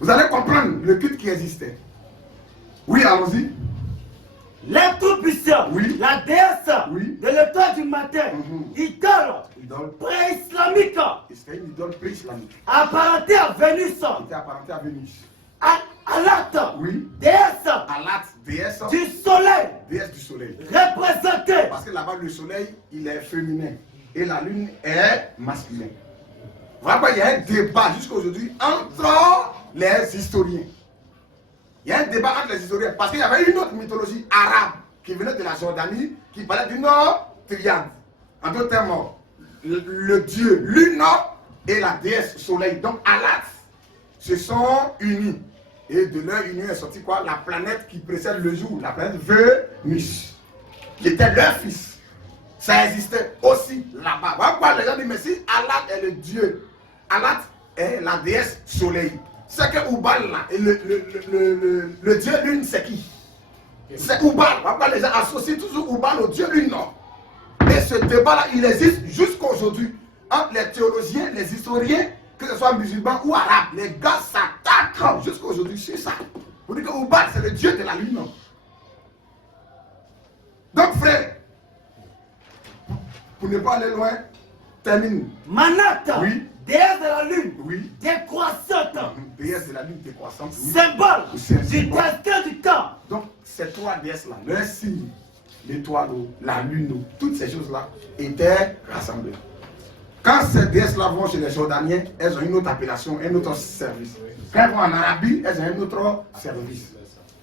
Vous allez comprendre le culte qui existait. Oui, allons-y. L'être tout-puissant, oui. La déesse oui. De l'étoile du matin, idole pré-islamique, c'était une idole pré-islamique. Apparentée à Vénus, était apparentée à Vénus. Alat, oui. Déesse, Alat, déesse du soleil, déesse du soleil. Représentée. Parce que là-bas, le soleil, il est féminin et la lune est masculine. Voilà, il y a un débat jusqu'à aujourd'hui entre les historiens. Il y a un débat entre les historiens parce qu'il y avait une autre mythologie arabe qui venait de la Jordanie qui parlait d'une triade. En d'autres termes, le dieu lune et la déesse soleil, donc Alat, se sont unis. Et de leur union est sorti quoi? La planète qui précède le jour, la planète Vénus, qui était leur fils. Ça existait aussi là-bas. Pourquoi les gens disent, mais si Alat est le dieu, Alat est la déesse soleil. C'est que Oubal là, et le dieu lune, c'est qui? C'est Oubal. Pourquoi les gens associent toujours Oubal au dieu lune, non? Et ce débat-là, il existe jusqu'à aujourd'hui. Entre les théologiens, les historiens, que ce soit musulmans ou arabes, les gars s'attaquent jusqu'à aujourd'hui sur ça. Vous dites que Oubal, c'est le dieu de la lune, non? Donc, frère, pour ne pas aller loin, termine. Manat, oui. Déesse de la lune, oui. Décroissante, déesse de la lune décroissante, oui. Symbole du destin du temps. Donc, ces trois déesses-là, leur signe, l'étoile, la lune, toutes ces choses-là étaient rassemblées. Quand ces déesses-là vont chez les Jordaniens, elles ont une autre appellation, un autre service. Quand elles vont en Arabie, elles ont un autre service.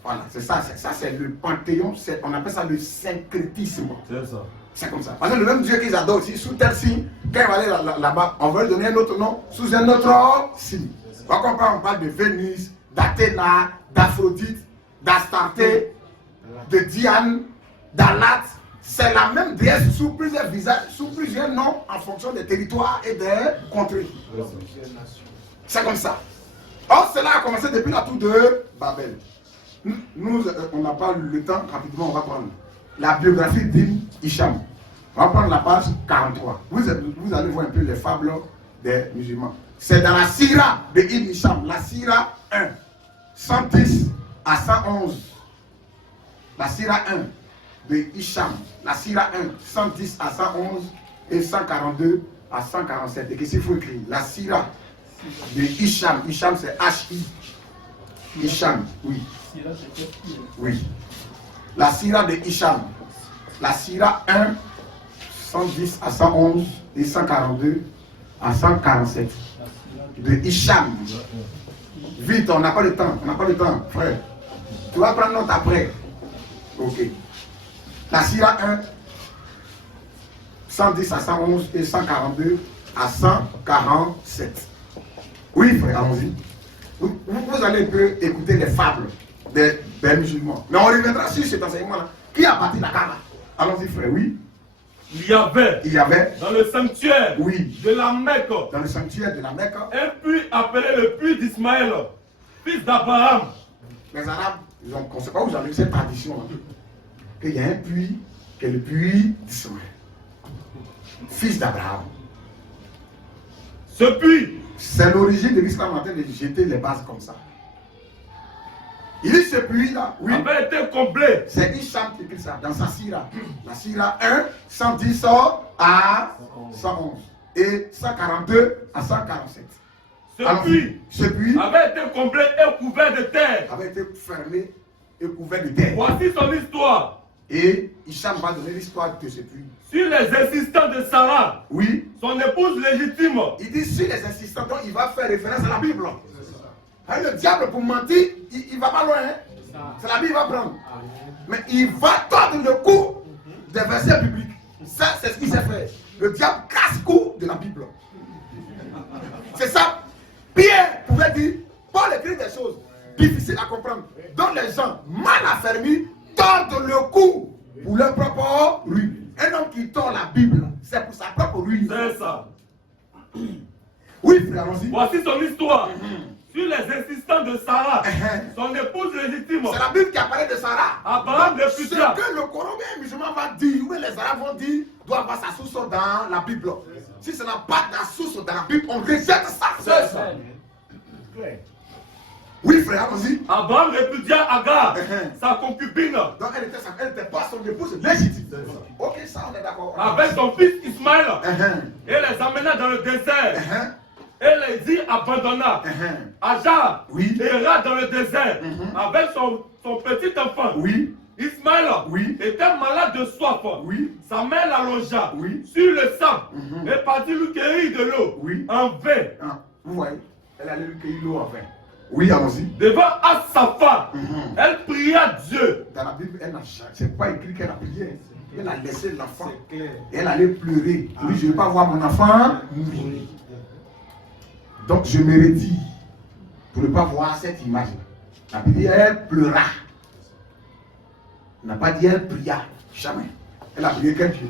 Voilà, c'est ça, c'est le panthéon, on appelle ça le syncrétisme. C'est ça. C'est comme ça. Parce que le même Dieu qu'ils adorent aussi, sous tel signe, quand il va aller là-bas, on va lui donner un autre nom, sous un autre signe. On comprend, on parle de Vénus, d'Athéna, d'Aphrodite, d'Astarté, de Diane, d'Alat. C'est la même déesse sous plusieurs visages, sous plusieurs noms en fonction des territoires et des contrées. C'est comme ça. Or, cela a commencé depuis la tour de Babel. Nous, on n'a pas le temps, rapidement, on va prendre la biographie d'Ibn Hisham. On va prendre la page 43. Vous allez voir un peu les fables des musulmans. C'est dans la Sira de Ibn Hisham, la Sira 1, 110 à 111. La Sira 1 de Hisham, la Sira 1, 110 à 111 et 142 à 147. Et qu'est-ce qu'il faut écrire? La Sira de Hisham. Hisham, c'est H-I. Hisham, oui. Oui. La Sira de Hisham. La Sira 1, 110 à 111 et 142 à 147. De Hisham. Vite, on n'a pas le temps. On n'a pas le temps, frère. Tu vas prendre note après. Ok. La Sira 1, 110 à 111 et 142 à 147. Oui, frère, allons-y. Vous allez un peu écouter les fables des musulmans. Mais on reviendra sur cet enseignement-là. Qui a bâti la Kaaba? Allons-y, frère, oui. Il y avait dans le sanctuaire de la Mecque, dans le sanctuaire de la Mecque, un puits appelé le puits d'Ismaël, fils d'Abraham. Les Arabes, ils ont, on ne sait pas où ils ont eu cette tradition-là. Qu'il y a un puits, qui est le puits d'Ismaël, fils d'Abraham. Ce puits, c'est l'origine de l'islam en train de jeter les bases comme ça. Il dit ce puits-là, oui, avait été comblé. C'est Hisham qui écrit ça dans sa Sira. La Sira 1, 110 à 111 et 142 à 147. Ce puits avait été comblé et couvert de terre. Avait été fermé et couvert de terre. Voici son histoire. Et Hisham va donner l'histoire de ce puits. Sur les insistants de Sarah, oui, son épouse légitime. Il dit sur les insistants, donc il va faire référence à la Bible. Le diable, pour mentir, il va pas loin. Hein? C'est la Bible qu'il va prendre. Mais il va tordre le cou des versets bibliques. Ça, c'est ce qu'il sait faire. Le diable casse le cou de la Bible. C'est ça. Pierre pouvait dire, Paul écrit des choses difficiles à comprendre, dont les gens mal affermis tordent le cou pour leur propre ruine. Un homme qui tord la Bible, c'est pour sa propre ruine. C'est ça. Oui, frère, allons-y. Voici son histoire. Sur les insistants de Sarah, son épouse légitime. C'est la Bible qui apparaît de Sarah. Abraham le Ce futur. que le Coran musulman va dire, ou les Arabes vont dire, doit avoir sa source dans la Bible. Si ça n'a pas de source dans la Bible, on rejette ça. C'est ça. Oui, frère, allons-y. Abraham répudia Agar, sa concubine, Donc elle n'était pas son épouse légitime. Ok, ça on est d'accord. avec son fils Ismaël, et les amena dans le désert. Et les y abandonna. Agar Oui. ira dans le désert avec son petit enfant. Oui. Ismaël Oui. était malade de soif. Oui. Sa mère l'allongea Oui. sur le sable et partit lui cueillir de l'eau Oui. en vain. Ah, vous voyez, elle allait lui cueillir l'eau en vain. Oui, allons-y. Devant Asapha, elle pria Dieu. Dans la Bible, elle n'a c'est pas écrit qu'elle a prié. Elle a laissé l'enfant. Et elle allait pleurer. Oui, je ne veux pas voir mon enfant mourir. Donc je me redis pour ne pas voir cette image-là. La Bible dit elle pleura. Elle n'a pas dit elle pria. Jamais. Elle a prié quel Dieu.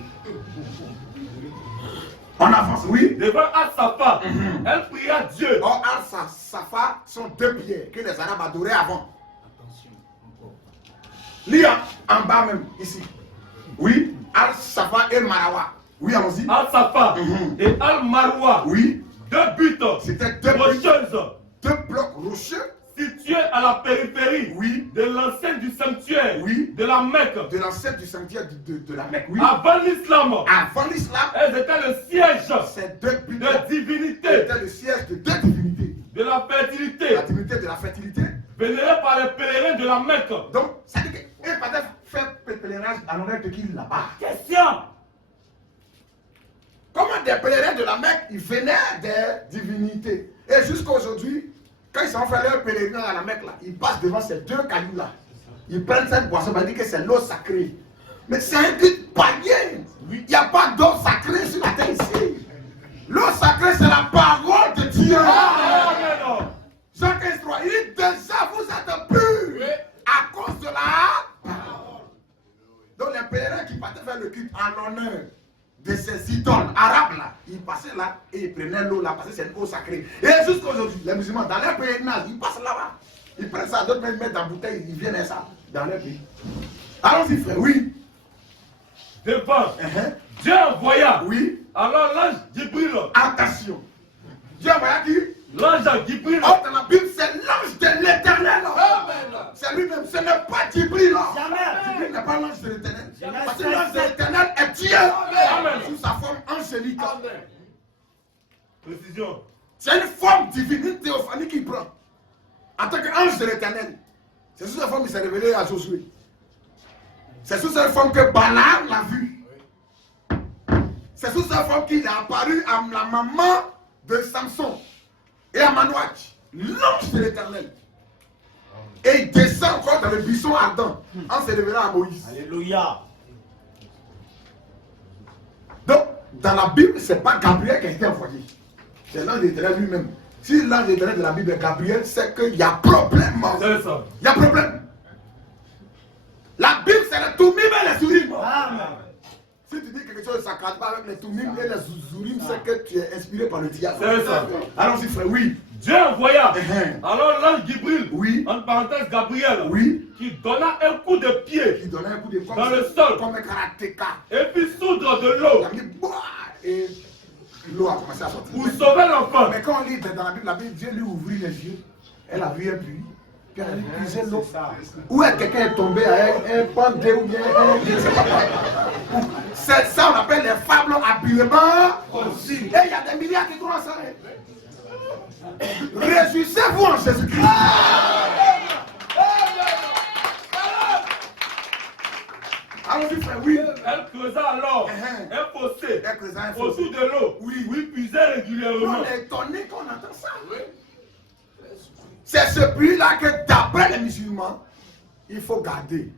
On avance, oui. Devant Asapha, elle pria Dieu. Or, Al-Safa sont deux pierres que les Arabes adoraient avant. Lis en bas même, ici. Oui, Al-Safa et Marawa. Oui, allons-y. Asapha et Al-Marwa, Oui, deux buts c'était deux rocheuses blocs rocheux. situés à la périphérie Oui. de l'enceinte du sanctuaire Oui. de la Mecque. De l'ancêtre du sanctuaire de la Mecque. Oui. Avant l'islam, Avant l'islam, elles étaient le siège ces deux buts de divinité, étaient le siège de deux divinités. de la fertilité, La divinité de la fertilité. vénérée par les pèlerins de la Mecque. Donc, ça veut dire qu'un peut faire pèlerinage à l'honneur de qui là-bas. Question. Comment des pèlerins de la Mecque, ils vénèrent des divinités. Et jusqu'à aujourd'hui, quand ils sont fait leur pèlerinage à la Mecque, là, ils passent devant ces deux cailloux-là. Ils prennent cette boisson, ils disent que c'est l'eau sacrée. Mais c'est un culte païen. Il n'y a pas d'eau sacrée sur la terre ici. L'eau sacrée, c'est la parole de Dieu. Jean 15:3, il dit déjà vous êtes purs à cause de la parole. Donc les pèlerins qui partaient faire le culte en l'honneur de ces idoles arabes là, ils passaient là et ils prenaient l'eau là parce que c'est une eau sacrée. Et jusqu'à aujourd'hui, les musulmans, dans leur pèlerinage, ils passent là-bas. Ils prennent ça, d'autres mettent dans la bouteille, ils viennent à ça dans leur pays. Allons-y frère, oui. Devant, Dieu envoya. Oui. Alors l'ange Gibril, Attention. Dieu envoya qui? l'ange Gibril, Oh, dans la Bible, c'est l'ange de l'éternel. C'est lui-même, ce n'est pas Djibril. Jamais. Djibril n'est pas l'ange de l'éternel. Jamais. Parce que l'ange de l'éternel est Dieu. Amen. Sous sa forme angélique. précision, C'est une forme divine, une théophanie qu'il prend. En tant qu'ange de l'éternel. C'est sous cette forme qu'il s'est révélé à Josué. C'est sous cette forme que Balaam l'a vu. C'est sous cette forme qu'il est apparu à la maman de Samson et à Manouach, l'ange de l'éternel. Et il descend encore dans le buisson ardent en se révélant à Moïse. Alléluia. Donc, dans la Bible, ce n'est pas Gabriel qui a été envoyé. C'est l'ange de l'éternel lui-même. Si l'ange de l'éternel de la Bible est Gabriel, c'est qu'il y a problème. c'est ça. Il y a problème. La Bible, c'est le Toumim et les Zurim. Amen. Si tu dis quelque chose, ça ne cadre pas avec les Toumim et les Zurim, c'est que tu es inspiré par le diable. C'est ça. Allons-y, frère, oui. Dieu envoya. Uh-huh. Alors l'ange Gibril, Oui. en parenthèse Gabriel, Oui. qui donna un coup de pied Qui donnait un coup de poing dans le sol comme un karatéka. et fit soudre de Il l'eau a mis boah, et l'eau a commencé à sortir. pour sauver l'enfant. Mais quand on lit dans la Bible, Dieu lui ouvrit les yeux. Elle a vu un puits. Puis elle a puisé l'eau. Où est quelqu'un est tombé à un pendé ou bien je ne sais pas quoi. C'est ça on appelle les fables habilement aussi. Et il y a des milliards qui croient ça. Réjouissez-vous en Jésus-Christ. Allons-y frère, oui. Elle creusa alors un fossé Elle creusa un fossé. autour de l'eau Oui. où il puisait régulièrement. On est étonné qu'on entend ça. C'est ce puits-là que d'après les musulmans, il faut garder.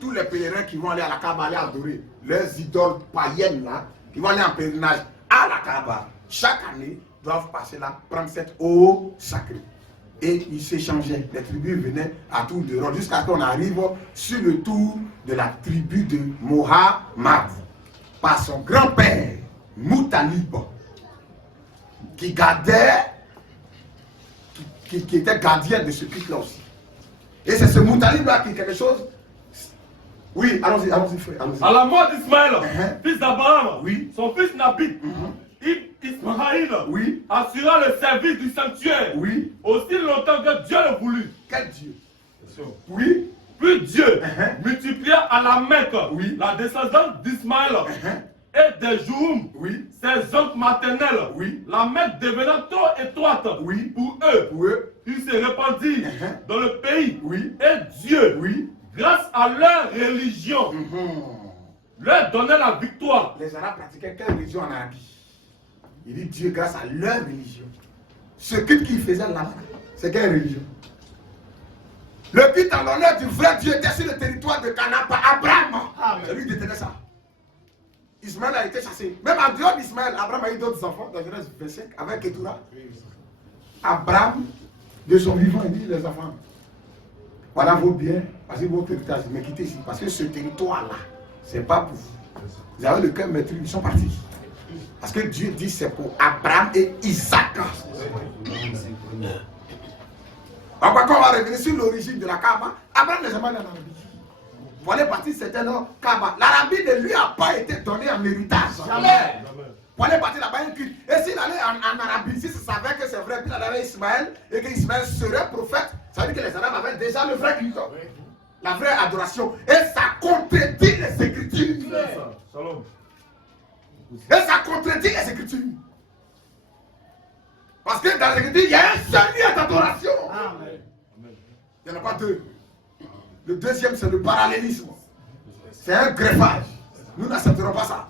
Tous les pèlerins qui vont aller à la Kaaba aller adorer leurs idoles païennes là, qui vont aller en pèlerinage à la Kaaba, chaque année, doivent passer là, prendre cette eau sacrée. Et ils s'échangeaient. Les tribus venaient à tour de rôle jusqu'à ce qu'on arrive sur le tour de la tribu de Mohammed par son grand-père, Moutalib, qui gardait, qui était gardien de ce culte-là aussi. Et c'est ce Moutalib-là qui est quelque chose. Oui, allons-y, frère. Allons-y. À la mort d'Ismaël, Uh-huh. fils d'Abraham, Oui. son fils Nabit, Ismaël Oui. assura le service du sanctuaire Oui. aussi longtemps que Dieu le voulut. Quel Dieu? Oui. Puis Dieu Uh-huh. multiplia à la Mecque Oui. la descendance d'Ismaël Uh-huh. et des Jouroum, Oui. ses oncles maternels. Oui. La Mecque devenant trop étroite Oui. pour eux, Pour eux. ils se répandirent Uh-huh. dans le pays. Oui. Et Dieu, Oui. grâce à leur religion, leur donnait la victoire. Les Arabes pratiquaient quelle religion en Arabie? Il dit Dieu grâce à leur religion. Ce culte qu'ils faisaient là-bas, c'est quelle religion? Le culte en l'honneur du vrai Dieu était sur le territoire de Canaan par Abraham. C'est lui qui détenait ça. Ismaël a été chassé. Même en dehors d'Ismaël, Abraham a eu d'autres enfants dans Genèse 25 avec Ketura. Abraham, de son vivant, il dit les enfants, voilà vos biens, parce que votre héritage, mais quittez ici, parce que ce territoire-là, c'est pas pour vous. Vous avez le cœur maîtrisé, ils sont partis. Parce que Dieu dit c'est pour Abraham et Isaac. Alors quand on va revenir sur l'origine de la Kaaba, Abraham n'est jamais allé en Arabie. Pour aller partir, c'était leur Kaaba. L'Arabie ne lui a pas été donnée en héritage. Jamais. Pour aller partir là-bas, il culte. Et s'il allait en Arabie, si ça savait que c'est vrai, puis il allait avec Ismaël, et que Ismaël serait prophète, ça veut dire que les Arabes avaient déjà le vrai culte. La vraie adoration. Et ça contredit les Écritures. Shalom. Et ça contredit les Écritures. Parce que dans les Écritures, il y a un seul lieu d'adoration. Il n'y en a pas deux. Le deuxième, c'est le parallélisme. C'est un greffage. Nous n'accepterons pas ça.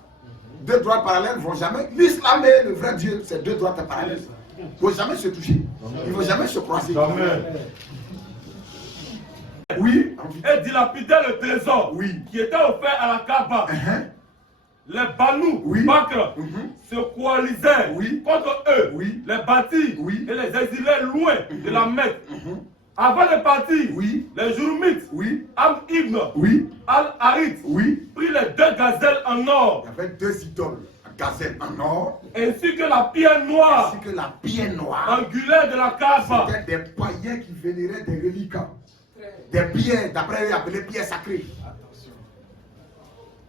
Deux droites parallèles ne vont jamais. L'islam et le vrai Dieu, c'est deux droites parallèles. Ils ne vont jamais se toucher. Ils ne vont jamais se croiser. Amen. Oui. Et dilapidait le trésor Oui. qui était offert à la Kaaba. Les Banu, Oui. Bakr, se coalisaient Oui. contre eux, Oui. les bâtis Oui. et les exilés loin de la Mecque. Avant de partir, Oui. les Jouroumites, Oui. Am Ibn, Oui. Al-Harith, Oui. prit les deux gazelles en or, Il y avait deux idoles. La gazelle en or, ainsi que la pierre noire, ainsi que la pierre noire. angulaire de la Kaaba. C'était des païens qui vénéraient des reliques. Des pierres, d'après eux, appelées pierres sacrées.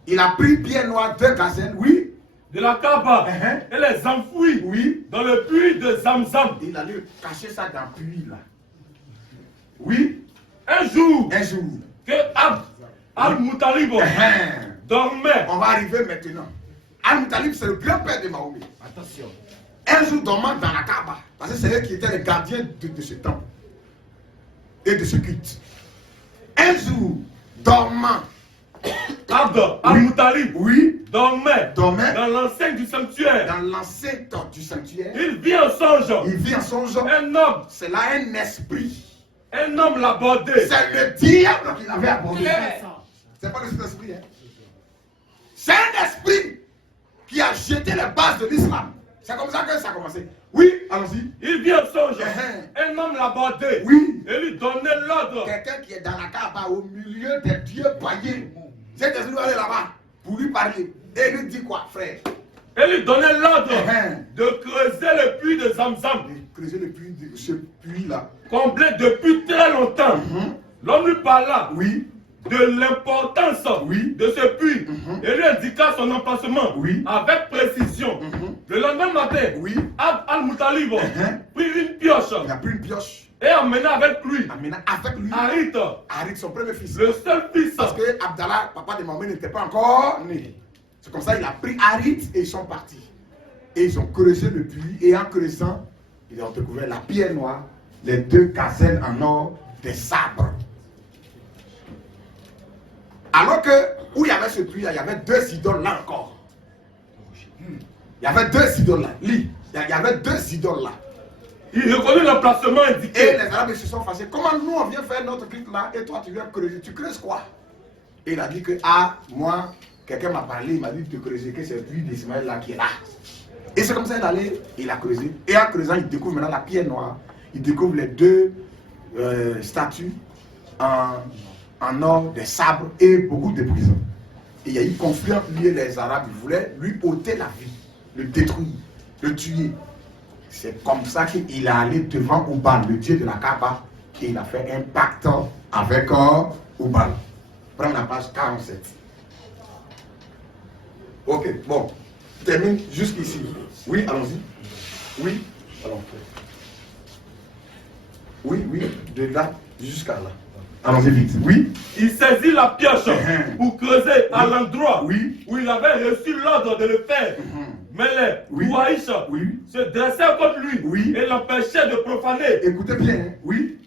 Il a pris pierre noire, deux gazelles, oui. De la Kaaba, Uh-huh. et les enfouit Oui. dans le puits de Zamzam. Il allait cacher ça dans le puits là. Oui. Un jour, Un jour. que Abd al-Muttalib dormait, On va arriver maintenant. Al-Muttalib, c'est le grand-père de Mahomet. Attention. Un jour dormant dans la Kaaba. Parce que c'est eux qui étaient les gardiens de ce temple. Et de ce culte. Un jour, dormant. Abd al-Muttalib Oui. dormait Dormait. dans l'enceinte du sanctuaire. Dans l'enceinte du sanctuaire. Il vit en songe. Il vit en songe. Un homme l'abordait. C'est le diable qui l'avait abordé. C'est pas le Saint-Esprit. Hein? C'est un esprit qui a jeté les bases de l'islam. C'est comme ça que ça a commencé. Oui, allons-y. Il vit en songe. Un homme l'abordait. Oui. Et lui donnait l'ordre. Quelqu'un qui est dans la Kaaba au milieu des dieux païens. Cet esprit va aller là-bas pour lui parler. Et il lui dit quoi, frère? Et lui donnait l'ordre de creuser le puits de Zamzam. Creuser le puits, ce puits-là. Comblé depuis très longtemps. L'homme lui parla Oui. de l'importance de ce puits et lui indiqua son emplacement avec précision. Le lendemain matin, Abd al-Muttalib prit une pioche Il a pris une pioche. et emmena avec lui Avec lui. Harith, Son premier fils. le seul fils. Parce que Abdallah, papa de Mahomet, n'était pas encore né. C'est comme ça qu'il a pris Harith et ils sont partis. Et ils ont creusé le puits. Et en creusant, ils ont découvert la pierre noire, les deux gazelles en or, des sabres. Alors que, où il y avait ce puits, il y avait deux idoles là encore. Il y avait deux idoles là. Il y avait deux idoles là. Il reconnut l'emplacement Et indiqué. les Arabes se sont fâchés. Comment nous on vient faire notre culte là et toi tu viens creuser? Tu creuses quoi? Et il a dit que, moi, quelqu'un m'a parlé, il m'a dit de creuser, que c'est le puits d'Ismaël là qui est là. Et c'est comme ça qu'il allait, il a creusé. Et en creusant, il découvre maintenant la pierre noire. Il découvre les deux statues en or, des sabres et beaucoup de prisons. Et il y a eu conflit entre lui et les Arabes. Ils voulaient lui ôter la vie, le détruire, le tuer. C'est comme ça qu'il est allé devant Oubal, le dieu de la Kaaba, et il a fait un pacte avec Oubal. Prends la page 47. Ok, bon, je termine jusqu'ici. Oui, allons-y. Oui, allons. Oui, de là jusqu'à là. Allons-y vite. Oui. Il saisit la pioche pour creuser à l'endroit où il avait reçu l'ordre de le faire. Mais les Kouaïch se dressaient contre lui et l'empêchaient de profaner. Écoutez bien. Oui.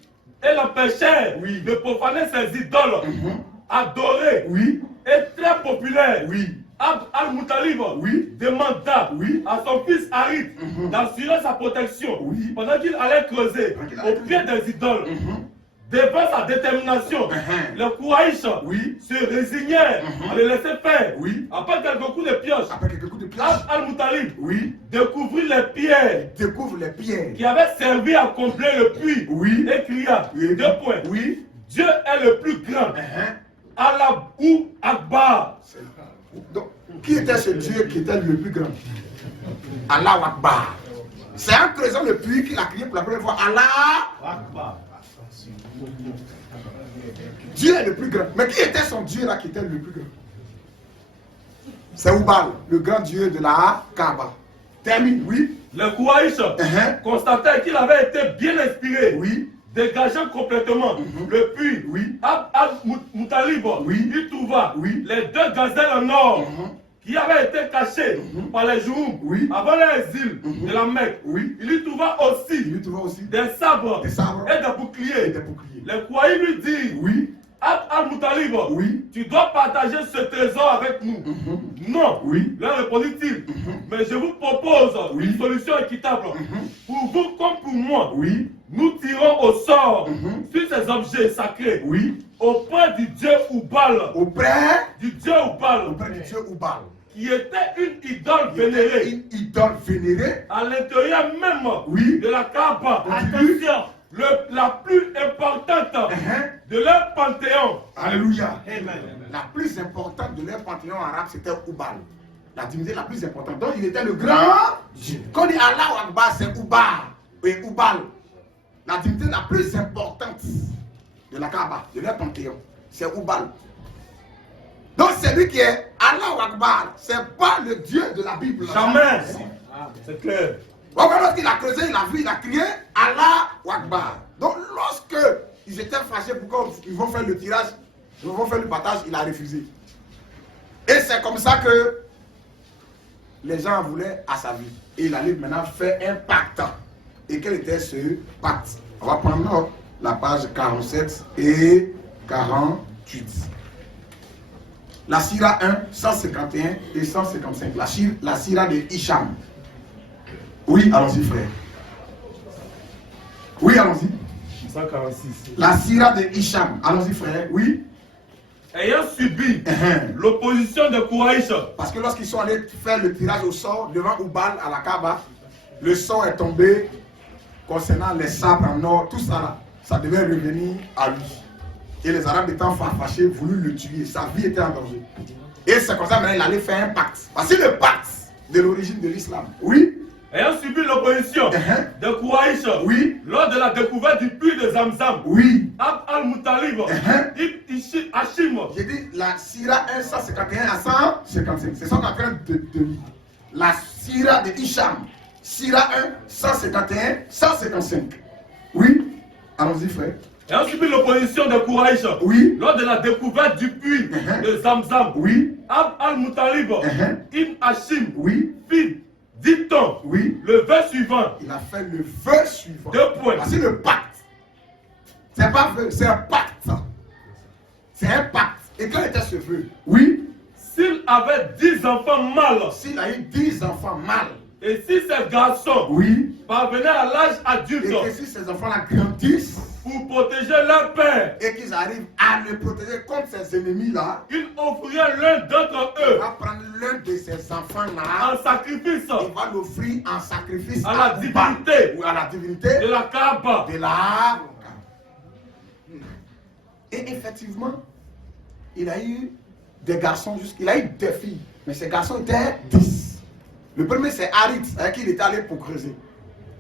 Et l'empêchaient de profaner ses idoles adorées et très populaires. Abd al-Muttalib demanda à son fils Harith d'assurer sa protection pendant qu'il allait creuser au pied des idoles. Devant sa détermination, les Kouaïch se résignèrent à le laisser faire. Après quelques coups de pioche, Abd al-Muttalib découvrit les pierres qui avaient servi à combler le puits et cria, 2 points, Dieu est le plus grand. Allah ou Akbar. Donc, qui était ce Dieu qui était le plus grand? Allah Akbar. C'est en creusant le puits qu'il a crié pour la première fois Allah Akbar. Dieu est le plus grand. Mais qui était son Dieu là qui était le plus grand? C'est Oubal, le grand Dieu de la Kaaba. Termine, oui. Le Kouaïch constatait qu'il avait été bien inspiré. Dégageant complètement le puits, Abd al-Muttalib, il trouva les 2 gazelles en or qui avaient été cachées par les Jouhou avant l'exil de la Mecque. Il y trouva aussi des sabres et des boucliers. Les Kouaïs lui dirent, Abd al-Muttalib, tu dois partager ce trésor avec nous. Non, leur répondit-il, mais je vous propose une solution équitable. Pour vous comme pour moi, nous tirons au sort sur ces objets sacrés auprès du dieu Oubal. Auprès du dieu Oubal. Qui était une idole vénérée. À l'intérieur même de la Kaaba. Attention. La plus importante de leur panthéon. Alléluia. La plus importante de leur panthéon arabe, c'était Oubal. La divinité la plus importante. Donc il était le grand Dieu. Quand on dit Allah Akbar, c'est Oubal. La divinité la plus importante de la Kaaba, de leur panthéon, c'est Oubal. Donc c'est lui qui est Allah Akbar. C'est pas le Dieu de la Bible. Jamais. C'est clair. Bon, lorsqu'il a creusé, il a vu, il a crié Allah Akbar. Donc lorsque ils étaient fâchés pour qu'ils vont faire le tirage, ils vont faire le partage, il a refusé. Et c'est comme ça que les gens voulaient à sa vie. Et il allait maintenant faire un pacte. Et quel était ce pacte? On va prendre la page 47 et 48. La Sira 1, 151 et 155. La Sira de Hicham. Oui, allons-y, frère. Oui, allons-y. 146. La Sira de Hicham. Allons-y, frère. Oui. Ayant subi l'opposition de Kouaïch. Parce que lorsqu'ils sont allés faire le tirage au sort devant Oubal à la Kaaba, le sort est tombé concernant les sabres en or, tout ça là. Ça devait revenir à lui. Et les Arabes étant fâchés, voulu le tuer. Sa vie était en danger. Et c'est comme ça maintenant il allait faire un pacte. Voici le pacte de l'origine de l'islam. Oui. Ayant subi l'opposition de Kouaïch lors de la découverte du puits de Zamzam, Abd al-Muttalib, Ibn Hashim. J'ai dit la Sira 1, 151 à 155. C'est ça qu'on est en train de lire. La Sira de Hicham. Sira 1, 151, 155. Oui. Allons-y, frère. Ayant subi l'opposition de Kouaïch lors de la découverte du puits de Zamzam, Abd al-Muttalib, Ibn Hashim, fit, dit-on, le vœu suivant. Il a fait le vœu suivant. 2 points. C'est le pacte. C'est pas vœu, c'est un pacte. C'est un pacte. Et quel était ce vœu? S'il avait 10 enfants mâles. S'il a eu 10 enfants mâles. Et si ces garçons parvenaient à l'âge adulte. Et si ces enfants-là grandissent. Pour protéger leur père. Et qu'ils arrivent à le protéger contre ses ennemis-là. Il offrirait l'un d'entre eux. Il va prendre l'un de ses enfants-là. En sacrifice. Il va l'offrir en sacrifice à la divinité. Ou à la divinité. De la Kaaba. De la. Et effectivement, il a eu des garçons, il a eu des filles. Mais ces garçons étaient 10. Le premier c'est Harith, avec qui il était allé pour creuser.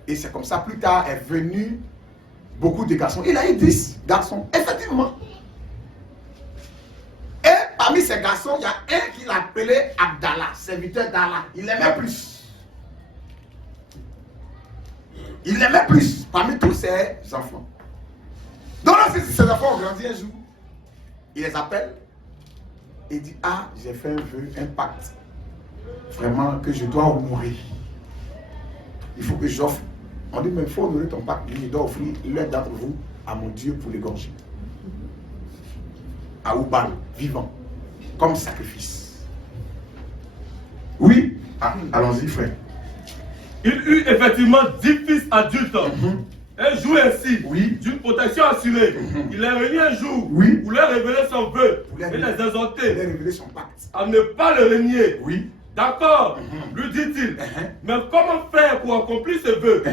Et c'est comme ça, plus tard, est venu beaucoup de garçons. Il a eu 10 garçons, effectivement. Et parmi ces garçons, il y a un qu'il appelait Abdallah, serviteur d'Allah. Il aimait plus. Il l'aimait plus parmi tous ses enfants. Donc là, ses enfants ont grandi un jour. Il les appelle et dit, ah, j'ai fait un vœu, un pacte. Vraiment que je dois honorer. Il faut que j'offre. On dit, mais il faut honorer ton pacte. Je dois offrir l'un d'entre vous à mon Dieu pour l'égorger. À Oubal, vivant, comme sacrifice. Oui, allons-y, frère. Il eut effectivement 10 fils adultes. Un jour ainsi, d'une protection assurée. Il les réunit un jour pour leur révéler son vœu et les exhorter son pacte. à ne pas le renier. Oui. D'accord, lui dit-il. Mais comment faire pour accomplir ce vœu?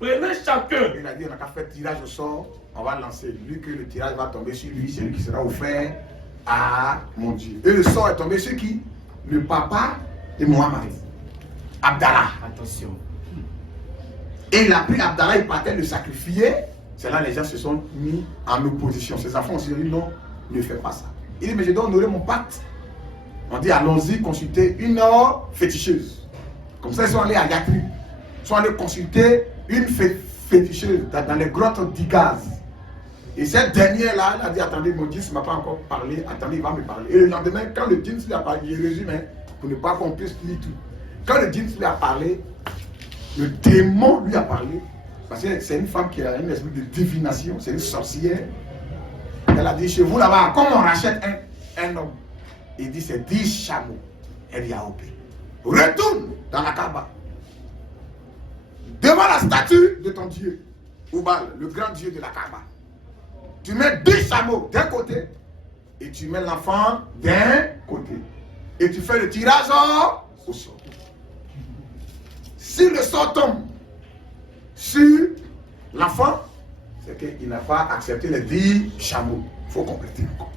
Prenez chacun. Il a dit, on n'a qu'à faire tirage au sort, on va lancer. Lui que le tirage va tomber sur lui, c'est lui qui sera offert à mon Dieu. Et le sort est tombé sur qui? Le papa de Mohamed, Abdallah. Attention. Et il a pris Abdallah, il partait le sacrifier. C'est là que les gens se sont mis en opposition. Ses enfants ont dit non, ne fais pas ça. Il dit, mais je dois honorer mon pacte. On dit, allons-y consulter une féticheuse. Comme ça, ils sont allés à Gatri. Ils sont allés consulter une féticheuse dans les grottes d'Igaz. Et cette dernière-là, elle a dit, attendez, mon djinn ne m'a pas encore parlé. Attendez, il va me parler. Et le lendemain, quand le djinn lui a parlé, je résume, hein, pour ne pas qu'on puisse lire tout. Quand le djinn lui a parlé, le démon lui a parlé, parce que c'est une femme qui a un esprit de divination, c'est une sorcière. Elle a dit, chez vous là-bas, comment on rachète un homme? Il dit, c'est 10 chameaux. Elle dit, ah ok. Retourne dans la Kaaba. Devant la statue de ton Dieu, Oubal, le grand Dieu de la Kaaba. Tu mets 10 chameaux d'un côté, et tu mets l'enfant d'un côté. Et tu fais le tirage au sort. Si le sort tombe sur l'enfant, c'est qu'il n'a pas accepté les 10 chameaux. Il faut compléter encore.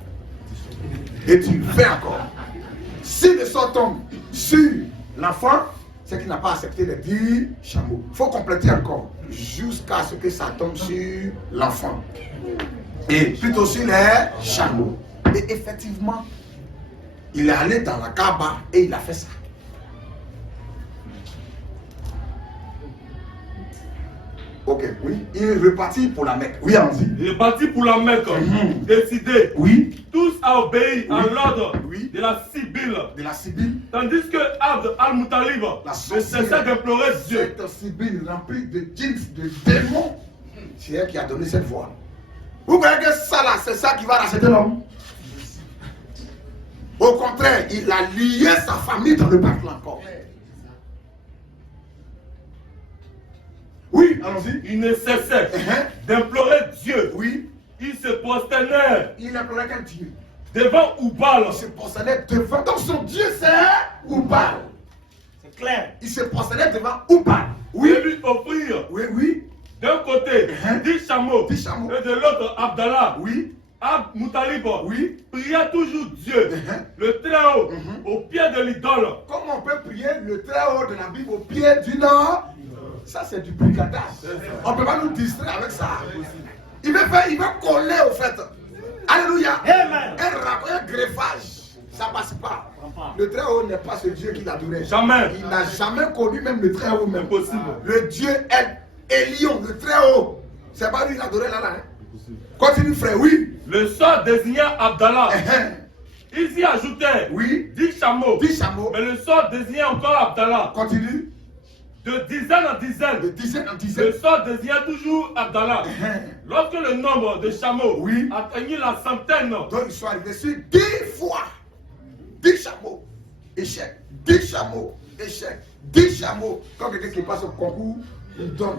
Et tu fais encore. Si le sort tombe sur l'enfant, c'est qu'il n'a pas accepté les 10 chameaux. Il faut compléter encore. Jusqu'à ce que ça tombe sur l'enfant. Et plutôt sur les chameaux. Et effectivement, il est allé dans la Kaaba et il a fait ça. Ok, oui. Il est reparti pour la Mecque. Oui, allons-y. Il est parti pour la Mecque. Décidé. Oui. Tous à obéir à l'ordre de la Sibylle. De la Sibylle. Tandis que Abd al-Muttalib ne cessait d'implorer Dieu. Cette Sibylle remplie de djinns, de démons, c'est elle qui a donné cette voix. Vous voyez que ça là, c'est ça qui va racheter l'homme. Au contraire, il a lié sa famille dans le pacte encore. Oui, allons-y. Il ne cessait d'implorer Dieu. Oui. Il se prosternait. Il implorait quel Dieu? Devant Oubal. Il se prosternait devant. Donc son Dieu c'est Oubal. C'est clair. Il se prosternait devant Oubal. Oui. Et lui offrir. Oui, oui. D'un côté, 10 chameaux. 10 chameaux. Et de l'autre, Abdallah. Oui. Abd Muttalib. Oui. Priait toujours Dieu. Le Très-Haut. Au pied de l'idole. Comment on peut prier le Très-Haut de la Bible au pied du Nord? Ça, c'est du brigadage. On ne peut pas nous distraire avec ça. Il va coller au fait. Alléluia. Amen. Un greffage. Ça ne passe pas. Le Très-Haut n'est pas ce Dieu qu'il adorait. Jamais. Il n'a jamais connu même le Très-Haut. Même Impossible. Le Dieu Elion, le Très-Haut. C'est pas lui qu'il adorait là. Continue, frère. Oui. Le sort désigna Abdallah. Ils y ajoutaient 10 chameaux. 10 chameaux. Mais le sort désignait encore Abdallah. Continue. De dizaine en dizaine. De dizaine en dizaine. Le sort désignait toujours Abdallah. Lorsque le nombre de chameaux atteignit la centaine. Donc ils sont arrivés sur 10 fois. 10 chameaux. Échec. 10 chameaux. Échec. 10 chameaux. Quand quelqu'un qui passe au concours, il donne.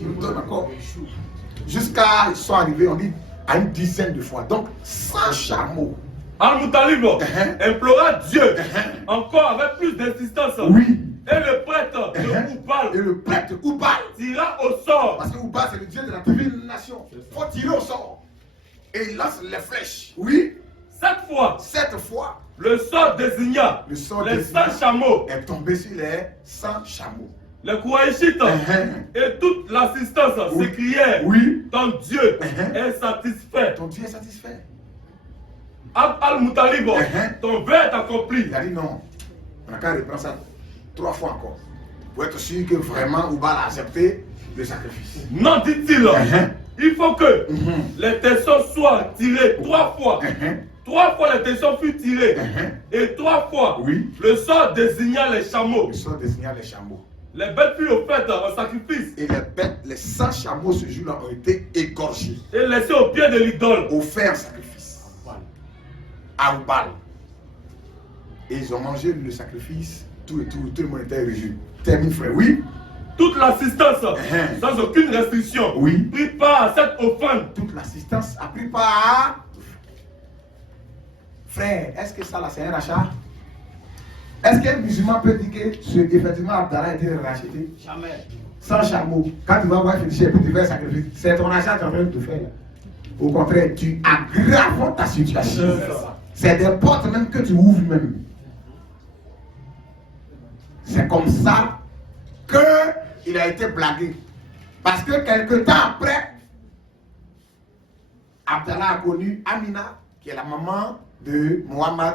Il donne encore. Jusqu'à ils sont arrivés, on dit, à une dizaine de fois. Donc 100 chameaux. Al-Muttalib implora Dieu encore avec plus d'insistance. Et le prêtre de Oubal. Et le prêtre Oubal tira au sort. Parce que Oubal c'est le dieu de la divination. Il faut tirer au sort. Et il lance les flèches. Oui. 7 fois. Le sort désigna les 100 chameaux. Est tombé sur les 100 chameaux. Les Kouaïchites et toute l'assistance s'écrièrent. Ton Dieu est satisfait. Ton Dieu est satisfait. Abd al-Muttalib, ton vœu est accompli. Il a dit non. On n'a qu'à reprendre ça 3 fois encore. pour être sûr que vraiment Oubal a accepté le sacrifice. Non, dit-il, il faut que les tessons soient tirés 3 fois. 3 fois les tessons furent tirés. Et 3 fois, le sort désigna les chameaux. Le sort désigna les chameaux. Les bêtes furent offertes en sacrifice. Et les bêtes, les 100 chameaux ce jour-là ont été égorgés. Et laissés au pied de l'idole. Offerts en sacrifice. À Oubal. Et ils ont mangé le sacrifice. Tout le monde était réjoui. Termine, frère. Oui. Toute l'assistance, sans aucune restriction, prit part à cette offrande. Toute l'assistance a pris part. Frère, est-ce que ça là c'est un rachat? Est-ce qu'un musulman peut dire que effectivement Abdallah a été racheté? Jamais. Sans chameau. Quand tu vas voir Félicien et puis tu fais sacrifice, c'est ton achat que tu es en train de te faire. Au contraire, tu aggraves ta situation. C'est des portes même que tu ouvres même. C'est comme ça qu'il a été blagué. Parce que quelque temps après, Abdallah a connu Amina, qui est la maman de Mohamed.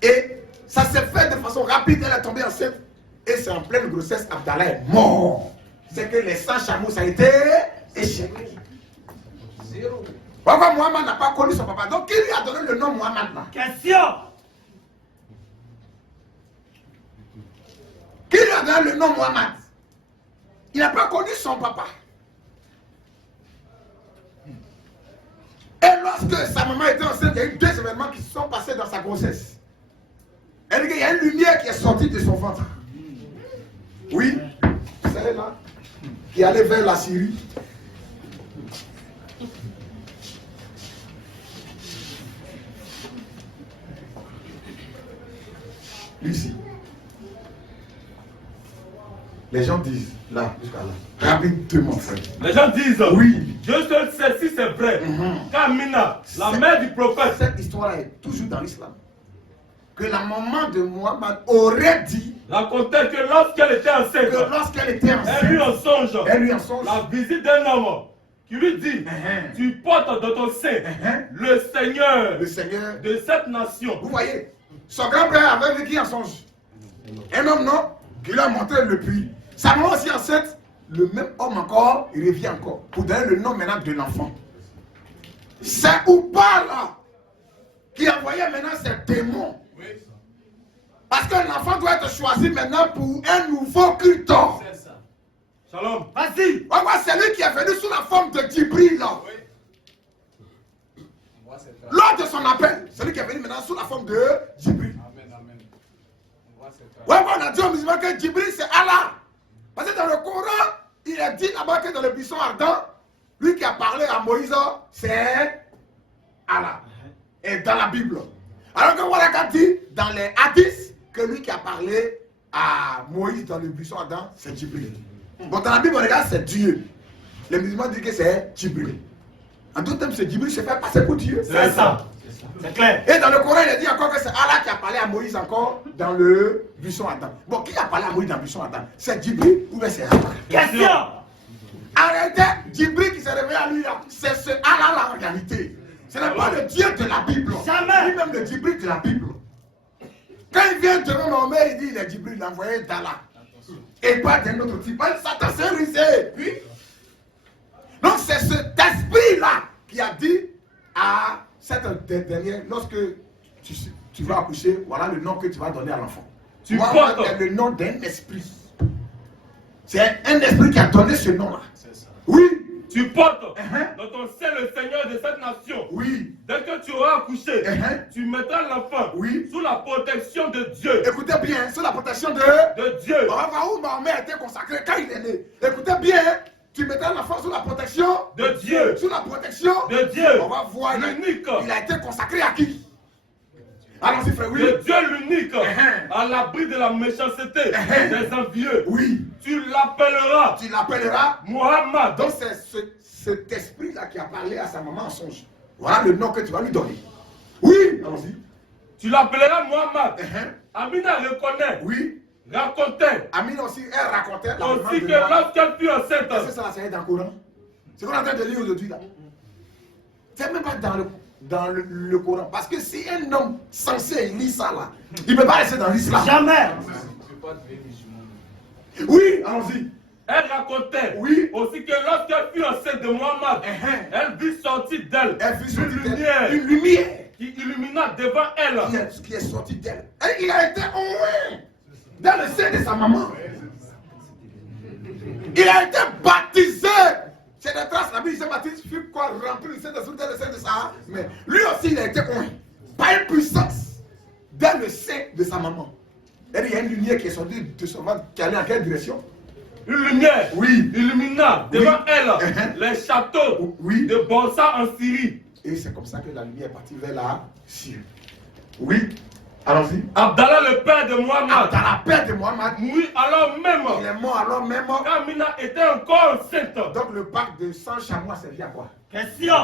Et ça s'est fait de façon rapide, elle est tombée enceinte. Et c'est en pleine grossesse, Abdallah est mort. C'est que les 100 chameaux, ça a été échec. Zéro. Pourquoi Mohamed n'a pas connu son papa? Donc qui lui a donné le nom Mohamed là? Question. Qui lui a donné le nom Mohamed? Il n'a pas connu son papa. Et lorsque sa maman était enceinte, il y a eu 2 événements qui se sont passés dans sa grossesse. Elle dit qu'il y a une lumière qui est sortie de son ventre. Oui, c'est là, qui allait vers la Syrie. Ici. Les gens disent, là, jusqu'à là, rapidement, frère. Les gens disent, oui, Dieu seul sait si c'est vrai. Car Amina, la mère du prophète, cette histoire est toujours dans l'islam. Que la maman de Mohamed aurait dit, racontait que lorsqu'elle était enceinte, elle eut en songe la visite d'un homme qui lui dit, tu portes dans ton sein le Seigneur de cette nation. Vous voyez, son grand-père avait vu qui en songe? Un homme, non? Qui lui a montré le puits. Sa maman aussi enceinte, le même homme encore, il revient encore. Pour donner le nom maintenant de l'enfant. C'est Oubal là qui envoyait maintenant ces démons. Parce qu'un enfant doit être choisi maintenant pour un nouveau culte. C'est ça. Shalom. Vas-y. C'est lui qui est venu sous la forme de Djibril là. Lors de son appel, c'est lui qui est venu maintenant sous la forme de Djibril. Ouais, on a dit aux musulmans que Djibril c'est Allah. Parce que dans le Coran, il est dit là-bas que dans le buisson ardent, lui qui a parlé à Moïse, c'est Allah. Et dans la Bible. Alors que voilà qu'a dit dans les hadiths que lui qui a parlé à Moïse dans le buisson ardent, c'est Djibril. Bon, dans la Bible, regarde, c'est Dieu. Les musulmans disent que c'est Djibril. En d'autres termes, c'est Djibril se fait passer pour Dieu. C'est ça. C'est clair. Et dans le Coran, il est dit encore que c'est Allah qui a parlé à Moïse encore dans le buisson Adam. Bon, qui a parlé à Moïse dans le buisson Adam? C'est Djibril ou bien c'est Allah? Question. Arrêtez, Djibril qui s'est réveillé à lui là. C'est ce Allah là en réalité. Ce n'est pas le Dieu de la Bible. Jamais. Lui-même le Djibril de la Bible. Quand il vient te nommer, il dit il est Djibril, il a envoyé d'Allah. Et pas d'un autre type. Satan s'est rusé. Oui. Donc c'est cet esprit là qui a dit à cette dernière, lorsque tu vas accoucher, voilà le nom que tu vas donner à l'enfant. Tu vois, c'est le nom d'un esprit. C'est un esprit qui a donné ce nom-là. Oui. Tu portes dans ton sein le Seigneur de cette nation. Oui. Dès que tu auras accouché, tu mettras l'enfant sous la protection de Dieu. Écoutez bien, sous la protection de Dieu. On va voir où Mahomet a été consacré quand il est né. Écoutez bien, tu mettras l'enfant sous la protection de Dieu. Sous la protection de Dieu. On va voir l'unique. Il a été consacré à qui? Allons-y, frère, oui. Le Dieu l'unique, à l'abri de la méchanceté des envieux. Oui. Tu l'appelleras. Tu l'appelleras Mohamed. Donc c'est cet esprit-là qui a parlé à sa maman en songe. Voilà le nom que tu vas lui donner. Oui, allons-y. Tu l'appelleras Mohamed. Amina reconnaît. Oui. Racontait. Amina aussi, elle racontait. Aussi que lorsqu'elle fut enceinte. C'est ça, c'est dans le Coran. C'est ce qu'on est en train de lire aujourd'hui là. C'est même pas dans le Coran. Parce que si un homme censé lit ça là, il ne peut pas rester dans l'islam. Jamais. Oui, allons-y. Elle racontait Oui. aussi que lorsqu'elle fut enceinte de Muhammad, elle vit sortir d'elle Une lumière qui illumina devant elle. qui est sortie d'elle. Il a été oint dans le sein de sa maman. Il a été baptisé. C'est des traces, la Bible, il s'est baptisé, fut quoi, rempli le sein de sa. Mais lui aussi, il a été oint par une puissance dans le sein de sa maman. Il y a une lumière qui est sortie de son ventre, qui allait en quelle direction? Une lumière illumina devant elle les châteaux de Borsa en Syrie. Et c'est comme ça que la lumière est partie vers la Syrie. Oui, allons-y. Abdallah, le père de Muhammad, Abdallah, père de Muhammad, mourut alors même. Il est mort alors même. Quand Amina était encore enceinte. Donc le pacte de 100 chameaux a servi à quoi? Question.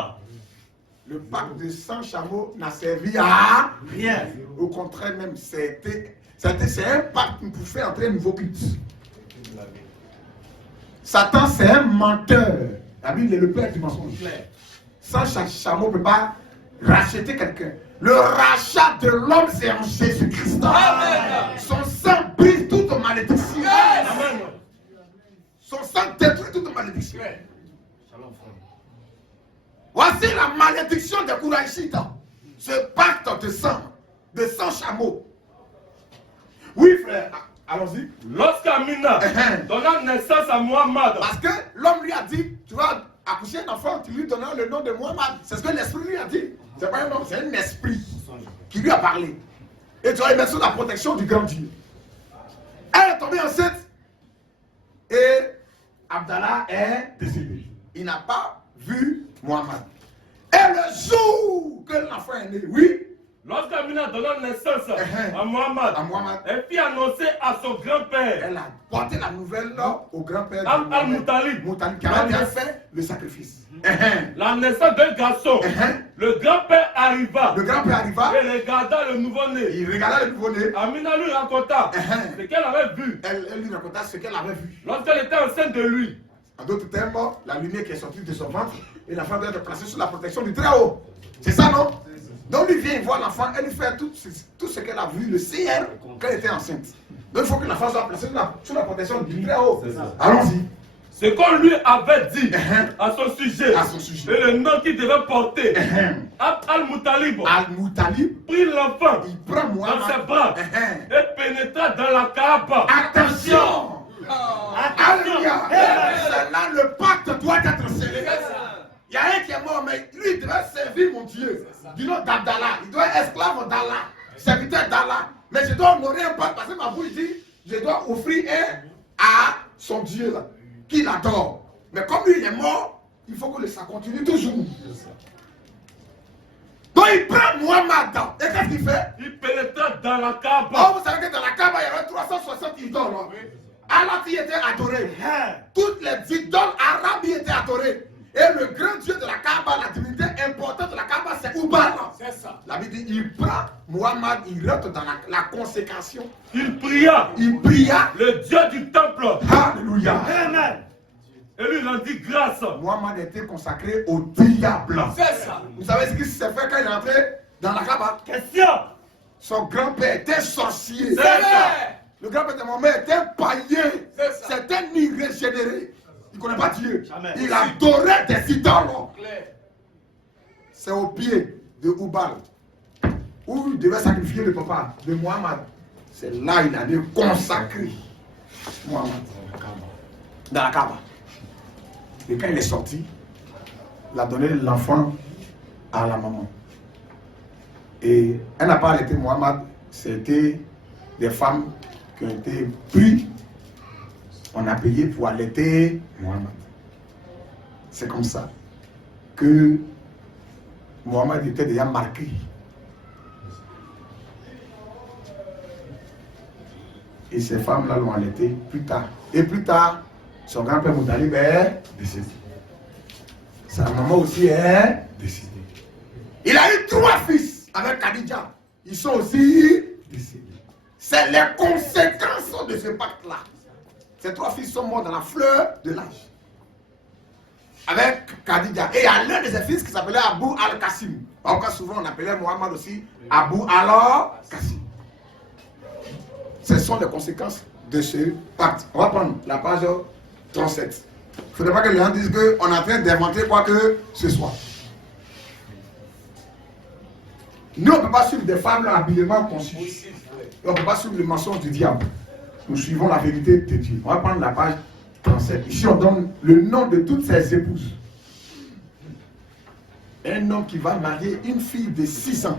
Le pacte de 100 chameaux n'a servi à rien. Au contraire même, c'est un pacte pour faire entrer un nouveau culte. Satan, c'est un menteur. La Bible est le père du mensonge. Sans chameau ne peut pas racheter quelqu'un. Le rachat de l'homme, c'est en Jésus-Christ. Son sang brise toute malédiction. Amen. Son sang détruit toute malédiction. Voici la malédiction des Kouraïchites. Ce pacte de sang, de 100 chameaux. Oui, frère. Allons-y. Lorsqu'Amina donna naissance à Muhammad, parce que l'homme lui a dit, tu vas accoucher un enfant, tu lui donneras le nom de Muhammad. C'est ce que l'esprit lui a dit. C'est pas un homme, c'est un esprit qui lui a parlé. Et tu vas mettre sous la protection du grand Dieu. Elle est tombée enceinte et Abdallah est décédé. Il n'a pas vu Muhammad. Et le jour que l'enfant est né, oui. Lorsqu'Amina donna naissance à Muhammad, elle fit annoncer à son grand-père. Elle a porté la nouvelle au grand-père Al-Moutalib, qui avait déjà fait le sacrifice. La naissance d'un garçon. Le grand-père arriva. Et regarda le nouveau-né. Il regarda le nouveau-né. Amina lui raconta ce qu'elle avait vu. Elle lui raconta ce qu'elle avait vu. Lorsqu'elle était enceinte de lui. En d'autres termes, la lumière qui est sortie de son ventre et l'enfant doit être placé sous la protection du Très-Haut. C'est ça, non? Donc lui vient voir l'enfant, elle lui fait tout ce qu'elle a vu, le CR, quand elle était enceinte. Donc il faut que l'enfant soit placé sous la protection du Très-Haut. Allons-y. Ce qu'on lui avait dit à son sujet, et le nom qu'il devait porter, Al-Moutalib prit l'enfant dans ses bras et pénétra dans la Kaaba. Attention! Alléluia! C'est là le pacte doit être scellé. Il y a un qui est mort, mais lui il devait servir mon Dieu. Du nom d'Abdallah. Il doit être esclave d'Allah, serviteur d'Allah. Mais je dois honorer un pacte parce que ma bouche dit je dois offrir un à son Dieu là, qu'il adore. Mais comme lui il est mort, il faut que ça continue toujours. Donc il prend Muhammad et qu'est-ce qu'il fait? Il pénètre dans la Kaaba. Oh, vous savez que dans la Kaaba il y avait 360 idoles. Allah qui était adoré. Toutes les idoles arabes y étaient adorées. Et le grand Dieu de la Kaaba, la divinité importante de la Kaaba, c'est Ubal. C'est ça. La Bible dit, il prend Muhammad, il rentre dans la consécration. Il pria. Le Dieu du temple. Alléluia. Amen. Et lui rendit grâce. Muhammad était consacré au diable. C'est ça. Vous savez ce qui s'est fait quand il est entré dans la Kaaba? Question. Son grand-père était sorcier. C'est ça. Le grand-père de Mohamed était païen. C'est un irrégénéré. Il ne connaît pas Dieu. Jamais. Il adorait des idoles. C'est au pied de Ubal où il devait sacrifier le papa de Muhammad. C'est là qu'il allait consacrer Muhammad dans la Kaaba. Et quand il est sorti, il a donné l'enfant à la maman. Et elle n'a pas arrêté Muhammad. C'était des femmes qui ont été prises. On a payé pour allaiter Muhammad. C'est comme ça que Muhammad était déjà marqué. Et ces femmes-là l'ont allaité plus tard. Et plus tard, son grand-père Moutalib est décédé. Sa maman aussi est décédée. Il a eu 3 fils avec Khadija. Ils sont aussi décédés. C'est les conséquences de ce pacte-là. Ces 3 fils sont morts dans la fleur de l'âge. Avec Khadija. Et il y a l'un de ses fils qui s'appelait Abu al-Qasim. Encore souvent on appelait Muhammad aussi Abu al-Qasim. Ce sont les conséquences de ce pacte. On va prendre la page 37. Il ne faudrait pas que les gens disent qu'on est en train d'inventer quoi que ce soit. Nous, on ne peut pas suivre des fables habilement conçues. Et on ne peut pas suivre le mensonge du diable. Nous suivons la vérité de Dieu. On va prendre la page 37. Ici, on donne le nom de toutes ses épouses. Un homme qui va marier une fille de 6 ans.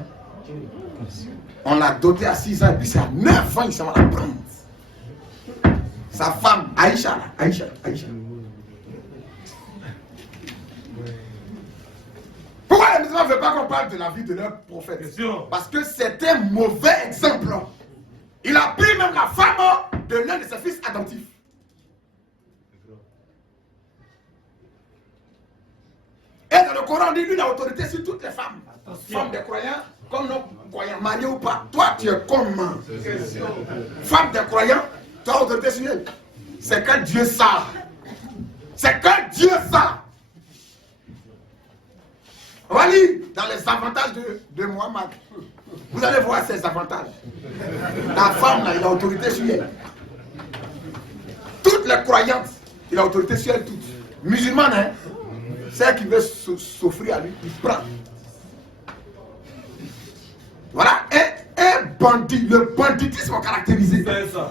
On l'a doté à 6 ans et puis c'est à 9 ans, il s'en va la prendre. Sa femme, Aïcha. Pourquoi les musulmans ne veulent pas qu'on parle de la vie de leur prophète? Parce que c'est un mauvais exemple. Il a pris même la femme de l'un de ses fils adoptifs. Et dans le Coran, on dit lui a autorité sur toutes les femmes. Femmes des croyants, comme non croyants, mariés ou pas. Toi, tu es comment? Femme des croyants, tu as autorité sur elle. C'est quand Dieu ça. C'est quand Dieu ça. On va lire dans les avantages de Mohammed. Vous allez voir ses avantages. La femme, là, il a autorité sur elle. Toutes les croyantes, il a autorité sur elles toutes. Musulmanes, hein? Celle qui veut s'offrir à lui, il prend. Voilà, un bandit, le banditisme caractérisé.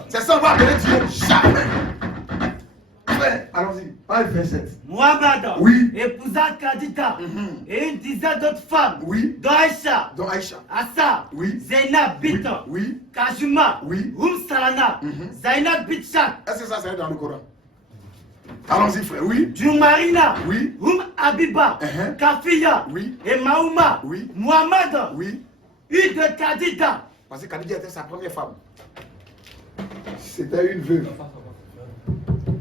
C'est ça, on va appeler Dieu jamais. Enfin, allons-y, page 27. Mohamed épousa Khadija et une dizaine d'autres femmes, dont Aïcha, Assa, Zainab bint Kajuma, Salana, Zainab bint Shak. Est-ce que ça c'est dans le Coran? Allons-y, frère, Jumarina, Abiba, Kafiya, et Maouma, Mohamed, une de Khadija. Parce que Khadija était sa première femme. C'était une veuve.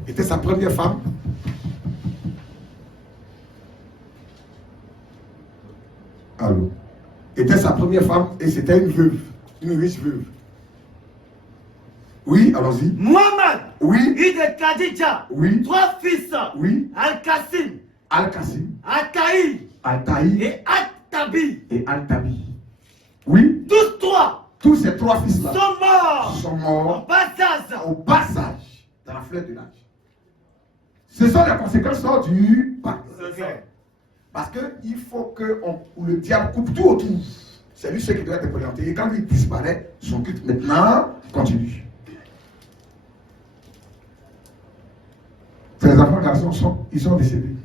Était sa première femme. Allô? Était sa première femme et c'était une veuve. Une riche veuve. Oui, allons-y. Mohamed, une de Khadija, 3 fils, Al-Qasim, Al-Taï et Al-Tabi. Tous 3. Tous ces 3 fils-là sont morts au passage dans la fleur de l'âge. Ce sont les conséquences du pacte. Parce qu'il faut que le diable coupe tout autour. C'est lui ce qui doit être présenté. Et quand il disparaît, son culte maintenant continue. Ces enfants garçons ils sont décédés.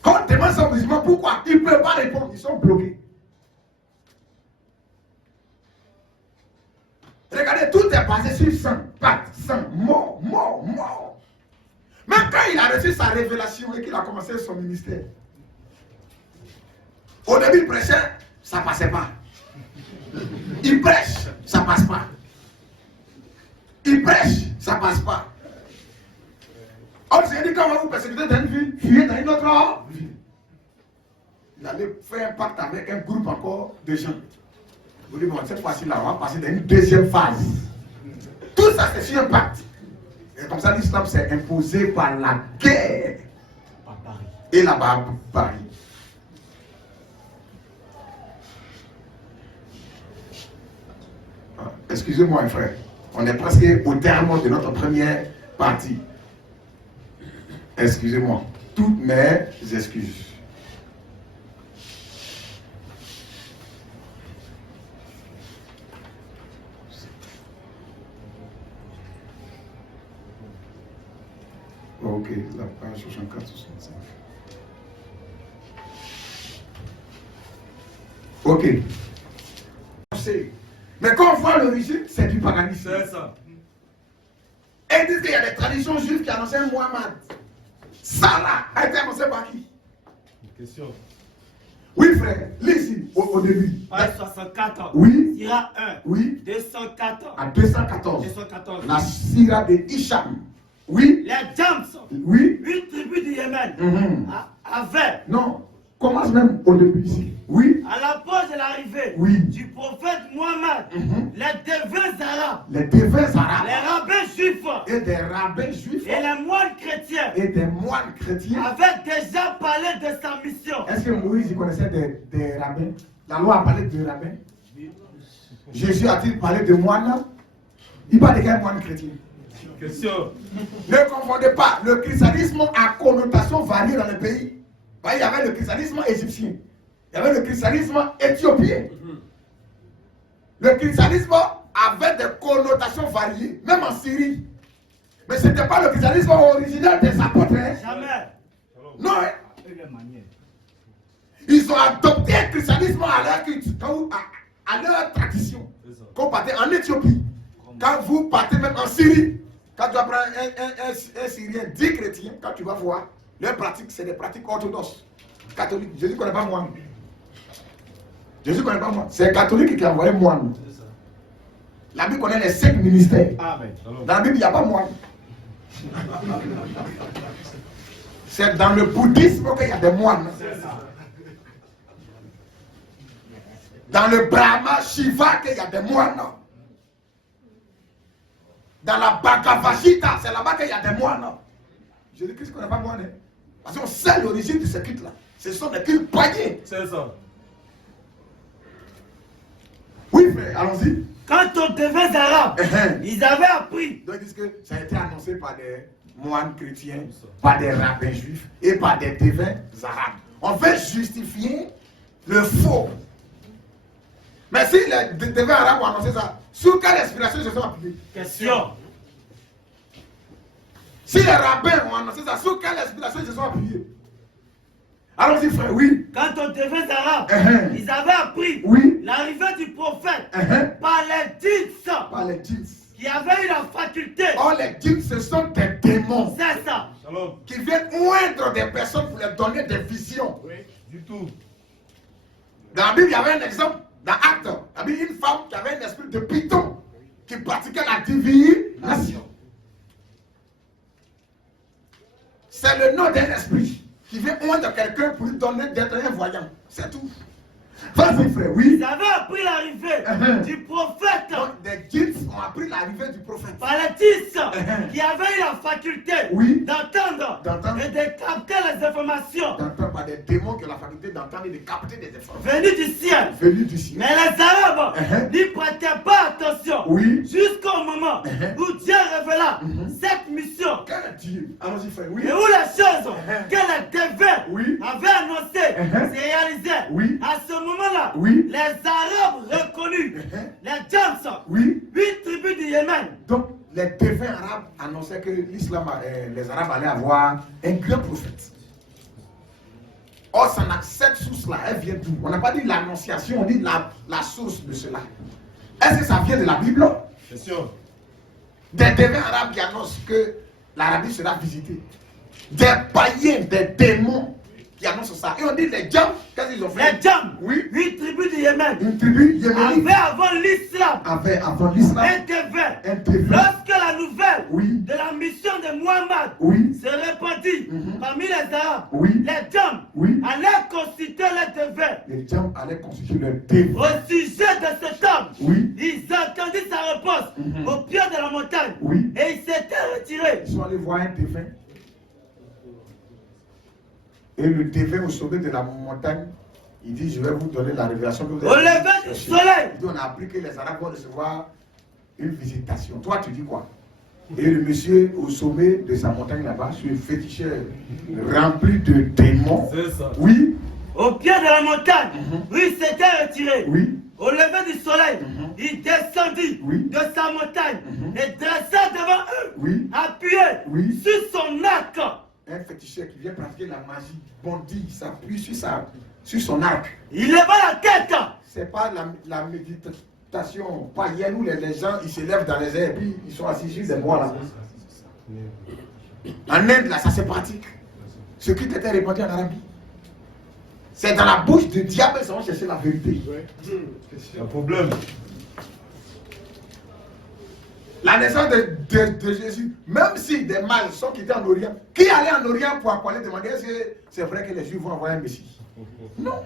Quand on demande ça aux musulmans, pourquoi? Ils ne peuvent pas répondre, ils sont bloqués. Regardez, tout est basé sur sang, pacte, sang, mort. Même quand il a reçu sa révélation et qu'il a commencé son ministère, au début il prêchait, ça ne passait pas. Il prêche, ça ne passe pas. Il prêche, ça ne passe pas. On s'est dit quand vous persécutez dans une vie, fuyez dans une autre vie. Il allait faire un pacte avec un groupe encore de gens. Vous dites, bon, cette fois-ci, là, on va passer dans une deuxième phase. Tout ça, c'est sur un pacte. Et comme ça, l'islam s'est imposé par la guerre et la barbarie. Excusez-moi, frère. On est presque au terme de notre première partie. Excusez-moi. Toutes mes excuses. Ok, la page 64-65. Ok. Mais quand on voit l'origine, c'est du paganisme. C'est ça. Et ils disent qu'il y a des traditions juives qui annonçaient Mohamed. Ça là, a été annoncé par qui? Une question. Oui, frère, lis au début. Page 64. Sira 1. 204. À 214. 214. La Sira de Hicham. Les Jams. Une tribu du Yémen. Avait. Non, commence même au début ici. À l'approche de l'arrivée du prophète Mohammed, les devins arabes, les rabbins juifs et des rabbins juifs et les moines chrétiens avaient déjà parlé de sa mission. Est-ce que Moïse connaissait des rabbins? La loi a parlé de rabbins. Jésus a-t-il parlé de moines? Il parle de quel moine chrétien? Question. Ne confondez pas. Le christianisme a connotation variée dans le pays. Il y avait le christianisme égyptien. Il y avait le christianisme éthiopien. Le christianisme avait des connotations variées, même en Syrie. Mais ce n'était pas le christianisme original des apôtres. Hein? Jamais. Non. Hein? Ils ont adopté le christianisme à leur culte, à leur tradition. Quand vous partez en Éthiopie, quand vous partez même en Syrie, quand tu vas prendre un Syrien, 10 chrétiens, quand tu vas voir, leurs pratiques, c'est des pratiques orthodoxes, catholiques. Jésus ne connaît pas moine. Jésus ne connaît pas moine. C'est catholique qui a envoyé moine. La Bible connaît les 5 ministères. Amen. Dans la Bible, il n'y a pas moine. C'est dans le bouddhisme qu'il y a des moines. Dans le Brahma Shiva qu'il y a des moines. Dans la Bhagavad Gita, c'est là-bas qu'il y a des moines. Jésus-Christ ne connaît pas moine. Parce qu'on sait l'origine de ce culte-là. Ce sont des cultes païens. C'est ça. Oui, frère, allons-y. Quand on devait arabe, ils avaient appris. Donc ils disent que ça a été annoncé par des moines chrétiens, par des rabbins juifs et par des devins arabes. On veut justifier le faux. Mais si les devins arabes ont annoncé ça, sous quelle inspiration ils se sont appuyés? Question. Si les rabbins ont annoncé ça, sous quelle inspiration ils se sont appuyés? Allons-y, frère, oui. Quand on devait arabe, ils avaient appris l'arrivée du prophète par les djinns. Par les djinns. Qui avaient eu la faculté. Oh, les djinns, ce sont des démons. C'est ça. Qui viennent oindre des personnes pour leur donner des visions. Oui, du tout. Dans la Bible, il y avait un exemple. Dans Actes, il y avait une femme qui avait un esprit de python qui pratiquait la divination. C'est le nom d'un esprit qui vient oindre quelqu'un pour lui donner d'être un voyant. C'est tout. Vas-y, frère, oui. Ils avaient appris l'arrivée du prophète. Donc, des djinns ont appris l'arrivée du prophète. Par les djinns qui avaient eu la faculté d'entendre et de capter les informations. D'entendre par des démons qui ont la faculté d'entendre et de capter des informations. Venus du ciel. Venus du ciel. Mais les Arabes n'y prêtaient pas attention. Jusqu'au moment où Dieu révéla cette mission. Quel Dieu? Allons-y, frère, oui. Et où les choses que les devins avaient annoncées se réalisaient. À ce moment-là, les Arabes reconnus, les James, 8 tribus du Yémen. Donc, les devins arabes annonçaient que l'islam, les Arabes allaient avoir un grand prophète. Or, cette source-là, elle vient d'où? On n'a pas dit l'annonciation, on dit la source de cela. Est-ce que ça vient de la Bible? Bien sûr. Des devins arabes qui annoncent que l'Arabie sera visitée. Des païens, des démons qui annoncent ça. Et on dit les Djams, qu'est-ce qu'ils ont fait? Les Djams, 8 tribus du Yémen. Une tribu yéménite. Avait avant l'islam. Avant l'islam. Un devin. Lorsque la nouvelle de la mission de Muhammad se répandit parmi les Arabes, les Djams allaient constituer les devins. Les Djams allaient constituer le devin. Au sujet de cet homme, ils entendirent sa réponse au pied de la montagne. Et ils s'étaient retirés. Ils sont allés voir un devin. Et le devin au sommet de la montagne, il dit, je vais vous donner la révélation que vous avez. Au lever du soleil. Il dit, on a appris que les Arabes vont recevoir une visitation. Toi, tu dis quoi? Et le monsieur au sommet de sa montagne là-bas, sur une féticheur rempli de démons. C'est ça. Oui. Au pied de la montagne, il s'était retiré. Au lever du soleil, il descendit de sa montagne et dressa devant eux, appuyé sur son arc. Un féticheur qui vient pratiquer la magie bondit, s'appuie sur son arc. Il leva la tête. C'est pas la méditation païenne où les gens ils se lèvent dans les airs et puis ils sont assis sur des bois là. En Inde là, ça se pratique. Ce qui était répandu en Arabie. C'est dans la bouche du diable qu'ils vont chercher la vérité. C'est un problème. La naissance de Jésus, même si des mâles sont quittés en Orient, qui allait en Orient pour aller demander est-ce que c'est vrai que les Juifs vont envoyer un Messie? Non.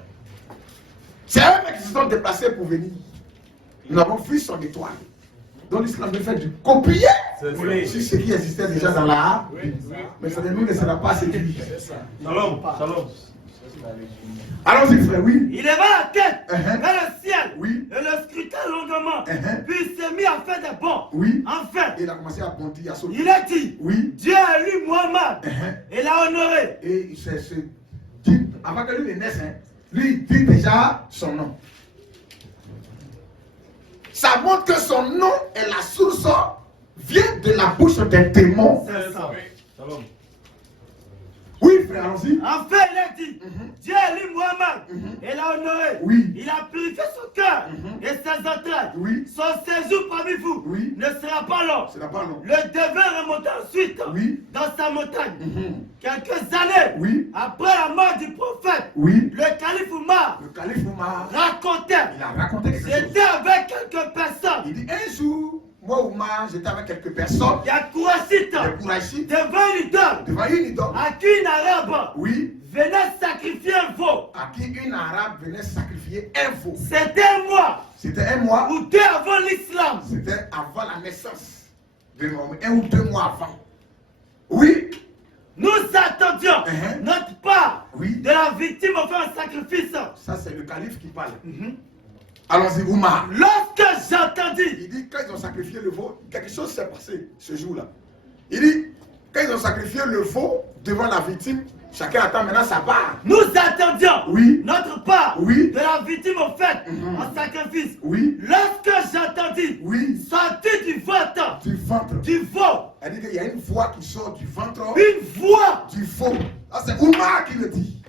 C'est eux qui se sont déplacés pour venir. Nous avons vu son étoile. Donc l'islam veut faire du copier sur ce qui existait déjà dans la Bible. Mais ça ne nous laissera pas séduire. Shalom. Shalom. Allons-y, frère, Il leva la tête vers le ciel. Et le scrutin très longuement. Puis il s'est mis à faire des bonds. Oui. Enfin, Et il a commencé à bondir, à sauter. il a dit, Oui. Dieu a élu Mohammed et l'a honoré. Et il s'est dit, avant que lui ne naisse, lui il dit déjà son nom. Ça montre que son nom est la source, vient de la bouche des démons. C'est ça. Oui, frère, allons-y. Enfin, il a dit, Dieu a élu Mohammed et l'a honoré. Oui. Il a purifié son cœur et ses entrailles. Oui. Son séjour parmi vous ne sera pas long. Ce n'est pas long. Le devin remonta ensuite dans sa montagne. Quelques années après la mort du prophète, le calife Oumar racontait. Il a raconté quelque chose. J'étais avec quelques personnes. Il dit un jour, moi Oumar, j'étais avec quelques personnes. Il y a Kourachite devant une idole à qui une arabe venait sacrifier un veau. À qui une arabe venait sacrifier un veau. C'était un mois. C'était un mois. Ou deux avant l'islam. C'était avant la naissance de l'homme. 1 ou 2 mois avant. Oui. Nous attendions notre part de la victime au faire un sacrifice. Ça, c'est le calife qui parle. Allons-y, Oumar. Lorsque j'entendis, il dit, quand ils ont sacrifié le veau, quelque chose s'est passé ce jour-là. Il dit, quand ils ont sacrifié le veau devant la victime, chacun attend maintenant sa part. Nous attendions notre part de la victime au fait en sacrifice. Lorsque j'entendis sortir du ventre du veau. Elle dit qu'il y a une voix qui sort du ventre. Une voix du veau. Ah, c'est Oumar qui le dit.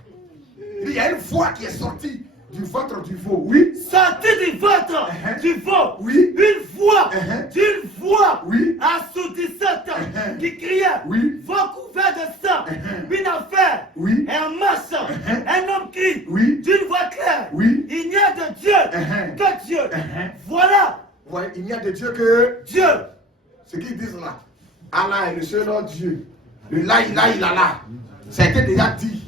Il dit, il y a une voix qui est sortie du ventre du veau. Sorti du ventre du veau. Une voix d'une voix assourdissante qui criait, veau couvert de sang, une affaire, un marche, un homme crie, d'une voix claire, il n'y a de Dieu que Dieu. Voilà. Il n'y a de Dieu que Dieu. Ce qu'ils disent là, Allah est le seul Dieu. Le là, là. Ça a été déjà dit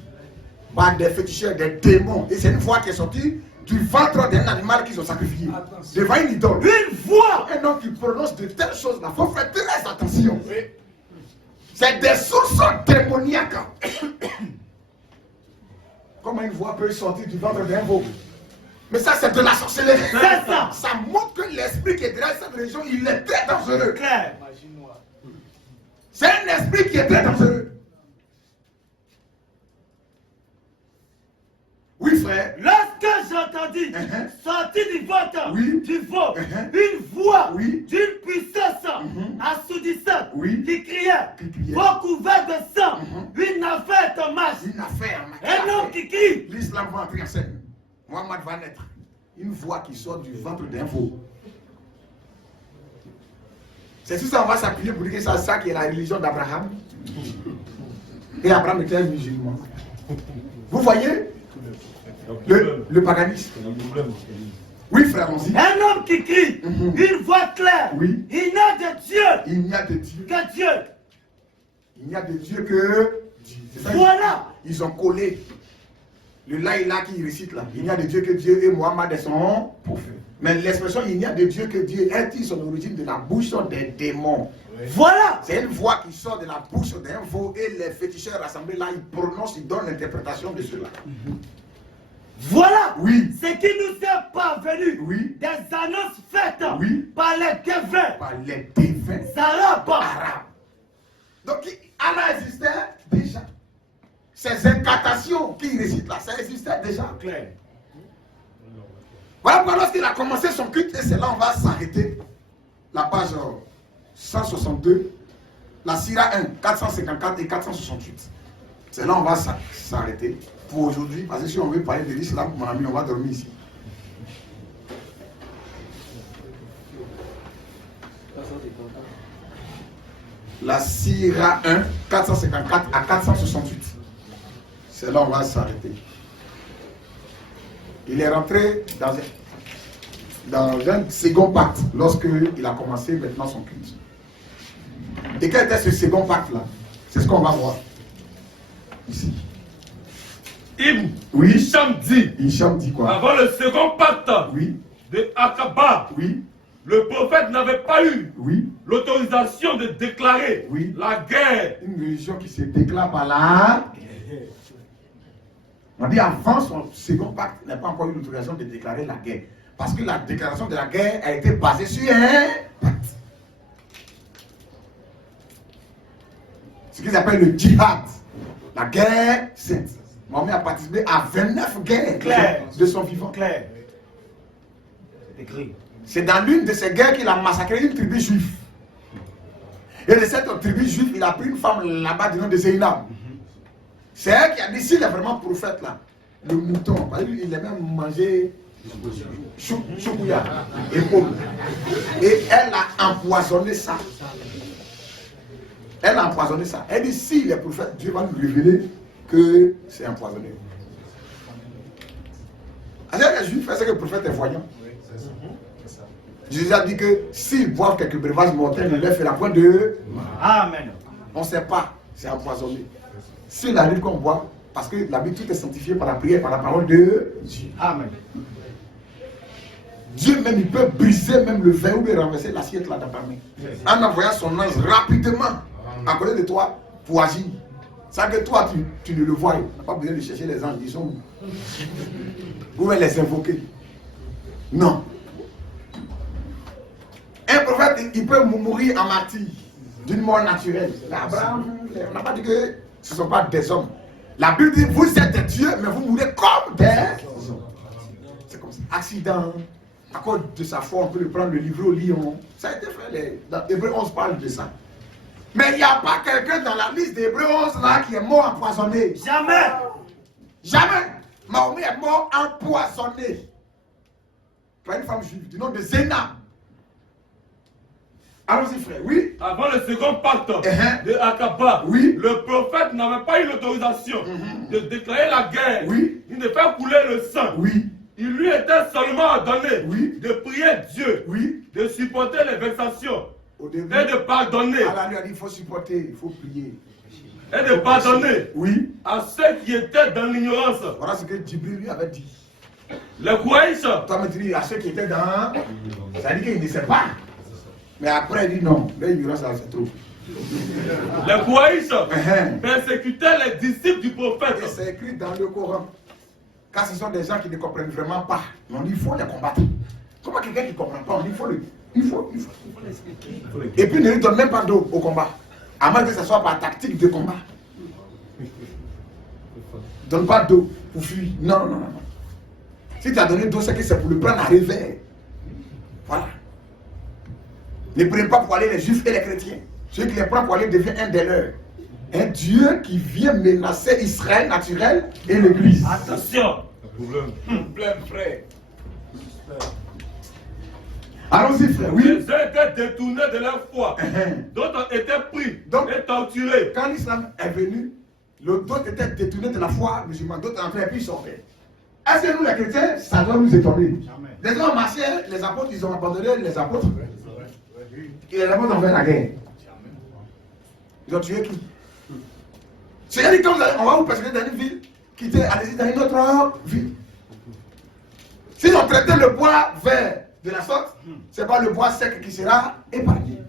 par des féticheurs, des démons. Et c'est une voix qui est sortie du ventre d'un animal qu'ils ont sacrifié. Devant une idole. Une voix. Un homme qui prononce de telles choses là. Il faut faire très attention. C'est des sources démoniaques. Comment une voix peut sortir du ventre d'un veau? Mais ça, c'est de la sorcellerie. C'est ça. Ça montre que l'esprit qui est derrière cette région, il est très dangereux. Claire. C'est un esprit qui est très dangereux. Oui, frère. Lorsque j'entendis sortir du ventre du veau une voix d'une puissance assourdissante qui criait, veau couvert de sang, une affaire en marche. Une affaire. Un homme qui crie. L'islam va entrer en scène. Mohammed va naître. Une voix qui sort du ventre d'un veau. C'est tout ça, on va s'appuyer pour dire que c'est ça qui est la religion d'Abraham. Et Abraham était un musulman. Vous voyez le paganisme. Oui, frère, on dit. Un homme qui crie, une voix claire. Il n'y a de Dieu. Il n'y a de Dieu que Dieu. Il n'y a de Dieu que Dieu. Voilà. Ils ont collé le là qui récite là. Il n'y a de Dieu que Dieu et Mohammed est son prophète. Mais l'expression il n'y a de Dieu que Dieu est son origine de la bouche des démons. Voilà. C'est une voix qui sort de la bouche d'un veau et les féticheurs rassemblés là, ils prononcent, ils donnent l'interprétation de cela. Voilà ce qui nous est parvenu des annonces faites par les devins arabes. Donc Allah existait déjà. Ces incantations qu'il récite là, ça existait déjà. Clair. Voilà pourquoi lorsqu'il a commencé son culte, et c'est là on va s'arrêter. La page 162, la Sira 1, 454 et 468. C'est là on va s'arrêter pour aujourd'hui, parce que si on veut parler de l'islam, mon ami, on va dormir ici. La Sira 1, 454 à 468. C'est là on va s'arrêter. Il est rentré dans un second pacte lorsqu'il a commencé maintenant son culte. Et quel était ce second pacte-là? C'est ce qu'on va voir ici. Hicham dit quoi? Avant le second pacte de Akaba, le prophète n'avait pas eu l'autorisation de déclarer la guerre. Une religion qui se déclare par la guerre. On dit avant son second pacte, il n'a pas encore eu l'autorisation de déclarer la guerre. Parce que la déclaration de la guerre a été basée sur un pacte. Ce qu'ils appellent le djihad, la guerre sainte. Mahomet a participé à 29 guerres de son vivant. Clair. C'est écrit. C'est dans l'une de ces guerres qu'il a massacré une tribu juive. Et de cette tribu juive, il a pris une femme là-bas du nom de Zainab. C'est elle qui a dit, s'il est vraiment prophète là, le mouton, il a même mangé choukouya, épaule. Et elle a empoisonné ça. Elle a empoisonné ça. Elle dit, s'il est prophète, Dieu va nous révéler que c'est empoisonné. Alors les juifs, c'est que le prophète est voyant. Jésus a dit que s'ils boivent quelques breuvages mortels, ne leur fait la point de... Amen. On ne sait pas, c'est empoisonné. S'il arrive qu'on boit, parce que la Bible tout est sanctifié par la prière, par la parole de Dieu. Amen. Dieu même, il peut briser même le verre ou bien renverser l'assiette là dans ta main. En envoyant son ange rapidement à côté de toi pour agir. Ça que toi, tu ne le vois. Tu n'as pas besoin de chercher les anges, ils sont où? Vous pouvez les invoquer. Non. Un prophète, il peut mourir en martyr d'une mort naturelle. Abraham, on n'a pas dit que ce ne sont pas des hommes. La Bible dit, vous êtes des dieux, mais vous mourrez comme des hommes. C'est comme ça. Accident. À cause de sa foi, on peut le prendre, le livrer au lion. Ça a été fait. Dans Hébreu 11 parle de ça. Mais il n'y a pas quelqu'un dans la liste d'Hébreu 11 là qui est mort empoisonné. Jamais. Jamais. Mahomet est mort empoisonné par une femme juive du nom de Zéna. Allons-y frère, oui. Avant le second pacte de Akaba, le prophète n'avait pas eu l'autorisation de déclarer la guerre, ni de faire couler le sang. Il lui était seulement donné de prier Dieu, de supporter les vexations et de pardonner. Allah lui a dit il faut supporter, il faut prier. Et de pardonner à ceux qui étaient dans l'ignorance. Voilà ce que Djibril lui avait dit. Les Kouaïs. Toi, tu dis à ceux qui étaient dans. Ça dit qu'il ne sait pas. Mais après, il dit non, l'ignorance, c'est trop. Les Kouaïs persécutaient les disciples du prophète. Et c'est écrit dans le Coran. Quand ce sont des gens qui ne comprennent vraiment pas, on dit il faut les combattre. Comment quelqu'un qui ne comprend pas, on dit il faut l'expliquer. Et puis ne lui donne même pas d'eau au combat. À moins que ce soit par tactique de combat. Donne pas d'eau pour fuir. Non. Si tu as donné d'eau, c'est que c'est pour le prendre à revers. Voilà. Ne prenez pas pour aller les juifs et les chrétiens. Celui qui les prend pour aller devient un des leurs. Un Dieu qui vient menacer Israël naturel et l'église. Attention. Problème, frère. Allons-y, frère, oui. Les uns étaient détournés de leur foi. D'autres étaient pris et torturés. Quand l'islam est venu, d'autres étaient détournés de la foi musulmane. D'autres entraient et puis ils sortaient. Est-ce que nous, les chrétiens, ça doit nous étonner? Les gens marchaient, les apôtres, ils ont abandonné les apôtres. Et les apôtres ont fait la guerre. Ils ont tué qui? C'est-à-dire quand on va vous persécuter dans une ville, quittez, allez-y dans une autre ville. S'ils ont traité le bois vert de la sorte, c'est pas le bois sec qui sera épargné.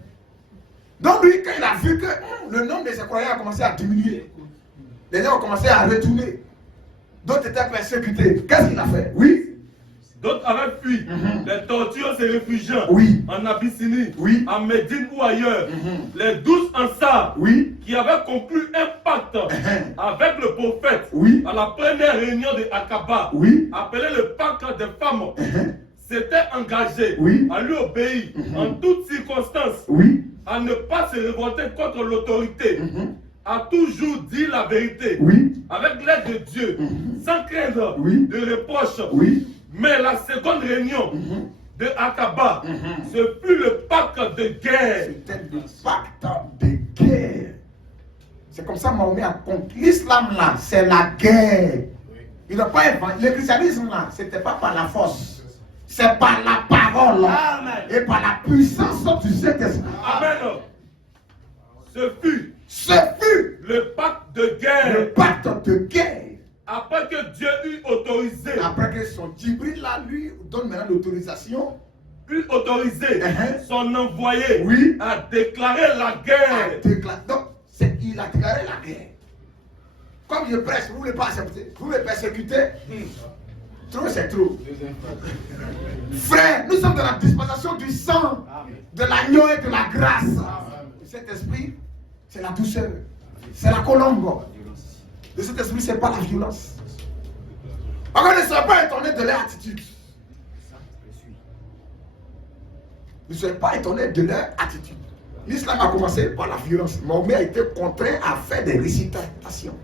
Donc lui, quand il a vu que le nombre de ses croyants a commencé à diminuer, les gens ont commencé à retourner. D'autres étaient persécutés. Qu'est-ce qu'il a fait? Oui. D'autres avaient fui les tortures et les réfugiés en Abyssinie, en Médine ou ailleurs. Les 12 Ansar qui avaient conclu un pacte avec le prophète à la première réunion de Akaba, appelé le pacte des femmes, s'étaient engagés à lui obéir en toutes circonstances, à ne pas se révolter contre l'autorité, a toujours dit la vérité, avec l'aide de Dieu, sans craindre de reproches. Mais la seconde réunion de Akaba, ce fut le pacte de guerre. C'était le pacte de guerre. C'est comme ça que Mahomet a compris. L'islam là, c'est la guerre. Il n'a pas inventé. Le christianisme là, c'était pas par la force. C'est par la parole. Amen. Et par la puissance du Saint-Esprit. Amen. Ce fut le pacte de guerre. Le pacte de guerre. Après que Dieu eut autorisé. Après que son Djibril là, lui, donne maintenant l'autorisation. Eut autorisé son envoyé à déclarer la guerre. Donc, il a déclaré la guerre. Comme je presse, vous ne voulez pas accepter. Vous me persécutez. Trop, c'est trop. Frère, nous sommes dans la dispensation du sang, de l'agneau et de la grâce. Cet esprit, c'est la douceur, c'est la colombe. De cet esprit, c'est pas la violence. Encore ne soyez pas étonnés de leur attitude. Ne soyez pas étonnés de leur attitude. L'islam a commencé par la violence. Mahomet a été contraint à faire des récitations.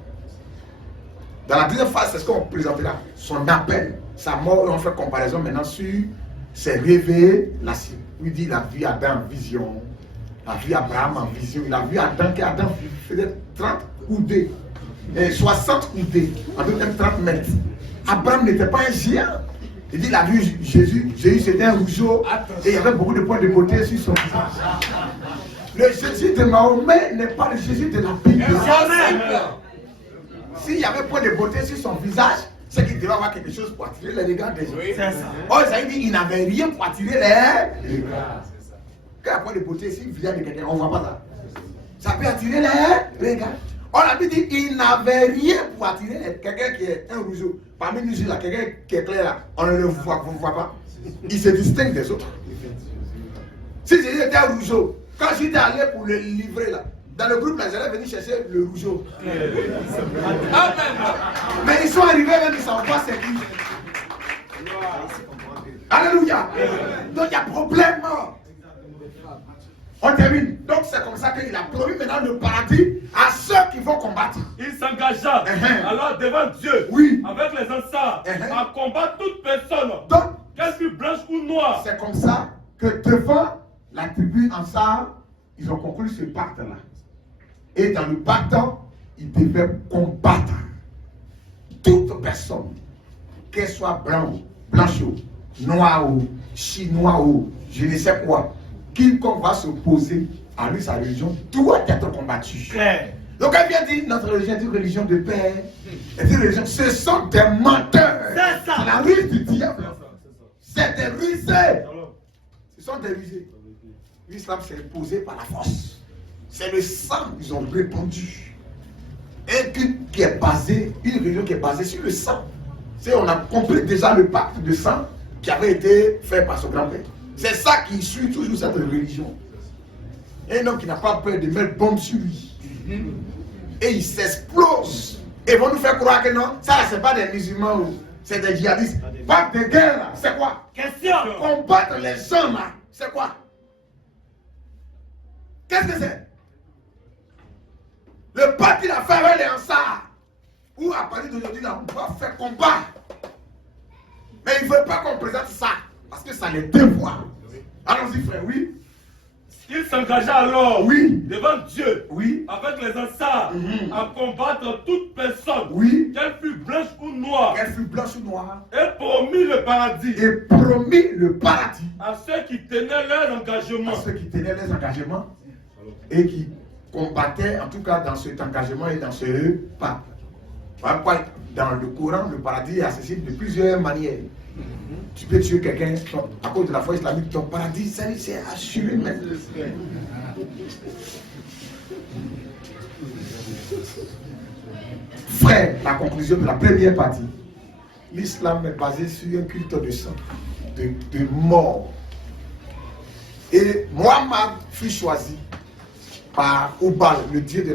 Dans la deuxième phase, c'est ce qu'on présentera. Son appel, sa mort, on fait comparaison maintenant sur ses révélations. Il dit il a vu Adam en vision, il a vu Abraham en vision, il a vu Adam, qu'Adam faisait 30 coudées, et 60 coudées, en tout cas 30 mètres. Abraham n'était pas un géant. Il dit il a vu Jésus, Jésus c'était un rougeau, et il y avait beaucoup de points de beauté sur son visage. Le Jésus de Mahomet n'est pas le Jésus de la Bible. S'il y avait point de beauté sur son visage, c'est qu'il devait avoir quelque chose pour attirer les regards des gens. Oh, ça veut dire qu'il n'avait rien pour attirer les regards. Quand il y a point de beauté sur le visage de quelqu'un, on ne voit pas ça. Ça peut attirer les regards. On a dit qu'il n'avait rien pour attirer quelqu'un qui est un rougeau. Parmi nous, là, quelqu'un qui est clair là, on ne le voit pas. Il se distingue des autres. Si j'étais un rougeau, quand j'étais allé pour le livrer là, dans le groupe là, j'allais venir chercher le rougeau. Mais ils sont arrivés même, ils ne savent pas c'est qui. Alléluia. Donc il y a problème. On termine. Donc c'est comme ça qu'il a promis maintenant le paradis à ceux qui vont combattre. Il s'engagea alors devant Dieu, avec les ansars, à combattre toute personne, qu'elle fût blanche ou noire. C'est comme ça que devant la tribu Ansar, ils ont conclu ce pacte-là. Et dans le pacte, ils devaient combattre toute personne, qu'elle soit blanche ou noire ou chinois ou je ne sais quoi, quiconque va s'opposer à lui, sa religion, doit être combattu. Donc elle vient dire, notre religion est une religion de paix. Ce sont des menteurs. C'est la ruse du diable. C'est des rusés. Ce sont des rusés. L'islam s'est imposé par la force. C'est le sang qu'ils ont répandu. Et qui est basé, une religion qui est basée sur le sang. On a compris déjà le pacte de sang qui avait été fait par son grand-père. C'est ça qui suit toujours cette religion. Un homme qui n'a pas peur de mettre bombe sur lui. Et il s'explose. Et vont nous faire croire que non, ça c'est pas des musulmans, c'est des djihadistes. Pas de guerre là, c'est quoi? Question. Combattre les gens là, c'est quoi? Qu'est-ce que c'est? Le pas qu'il a fait avec les Ansars, où à partir d'aujourd'hui là, on doit faire combat. Mais il ne veut pas qu'on présente ça, parce que ça les dévoile. Allons-y frère, oui. Il s'engagea alors devant Dieu, avec les Ansars, à combattre toute personne, qu'elle fût blanche ou noire, et promit le paradis, à ceux qui tenaient leur engagement, et qui combattaient en tout cas dans cet engagement et dans ce pacte. Dans le Coran, le paradis est accessible de plusieurs manières. Tu peux tuer quelqu'un à cause de la foi islamique, ton paradis, c'est assuré même. Frère, la conclusion de la première partie, l'islam est basé sur un culte de sang, de mort. Et Muhammad fut choisi par Oubal, le dieu de la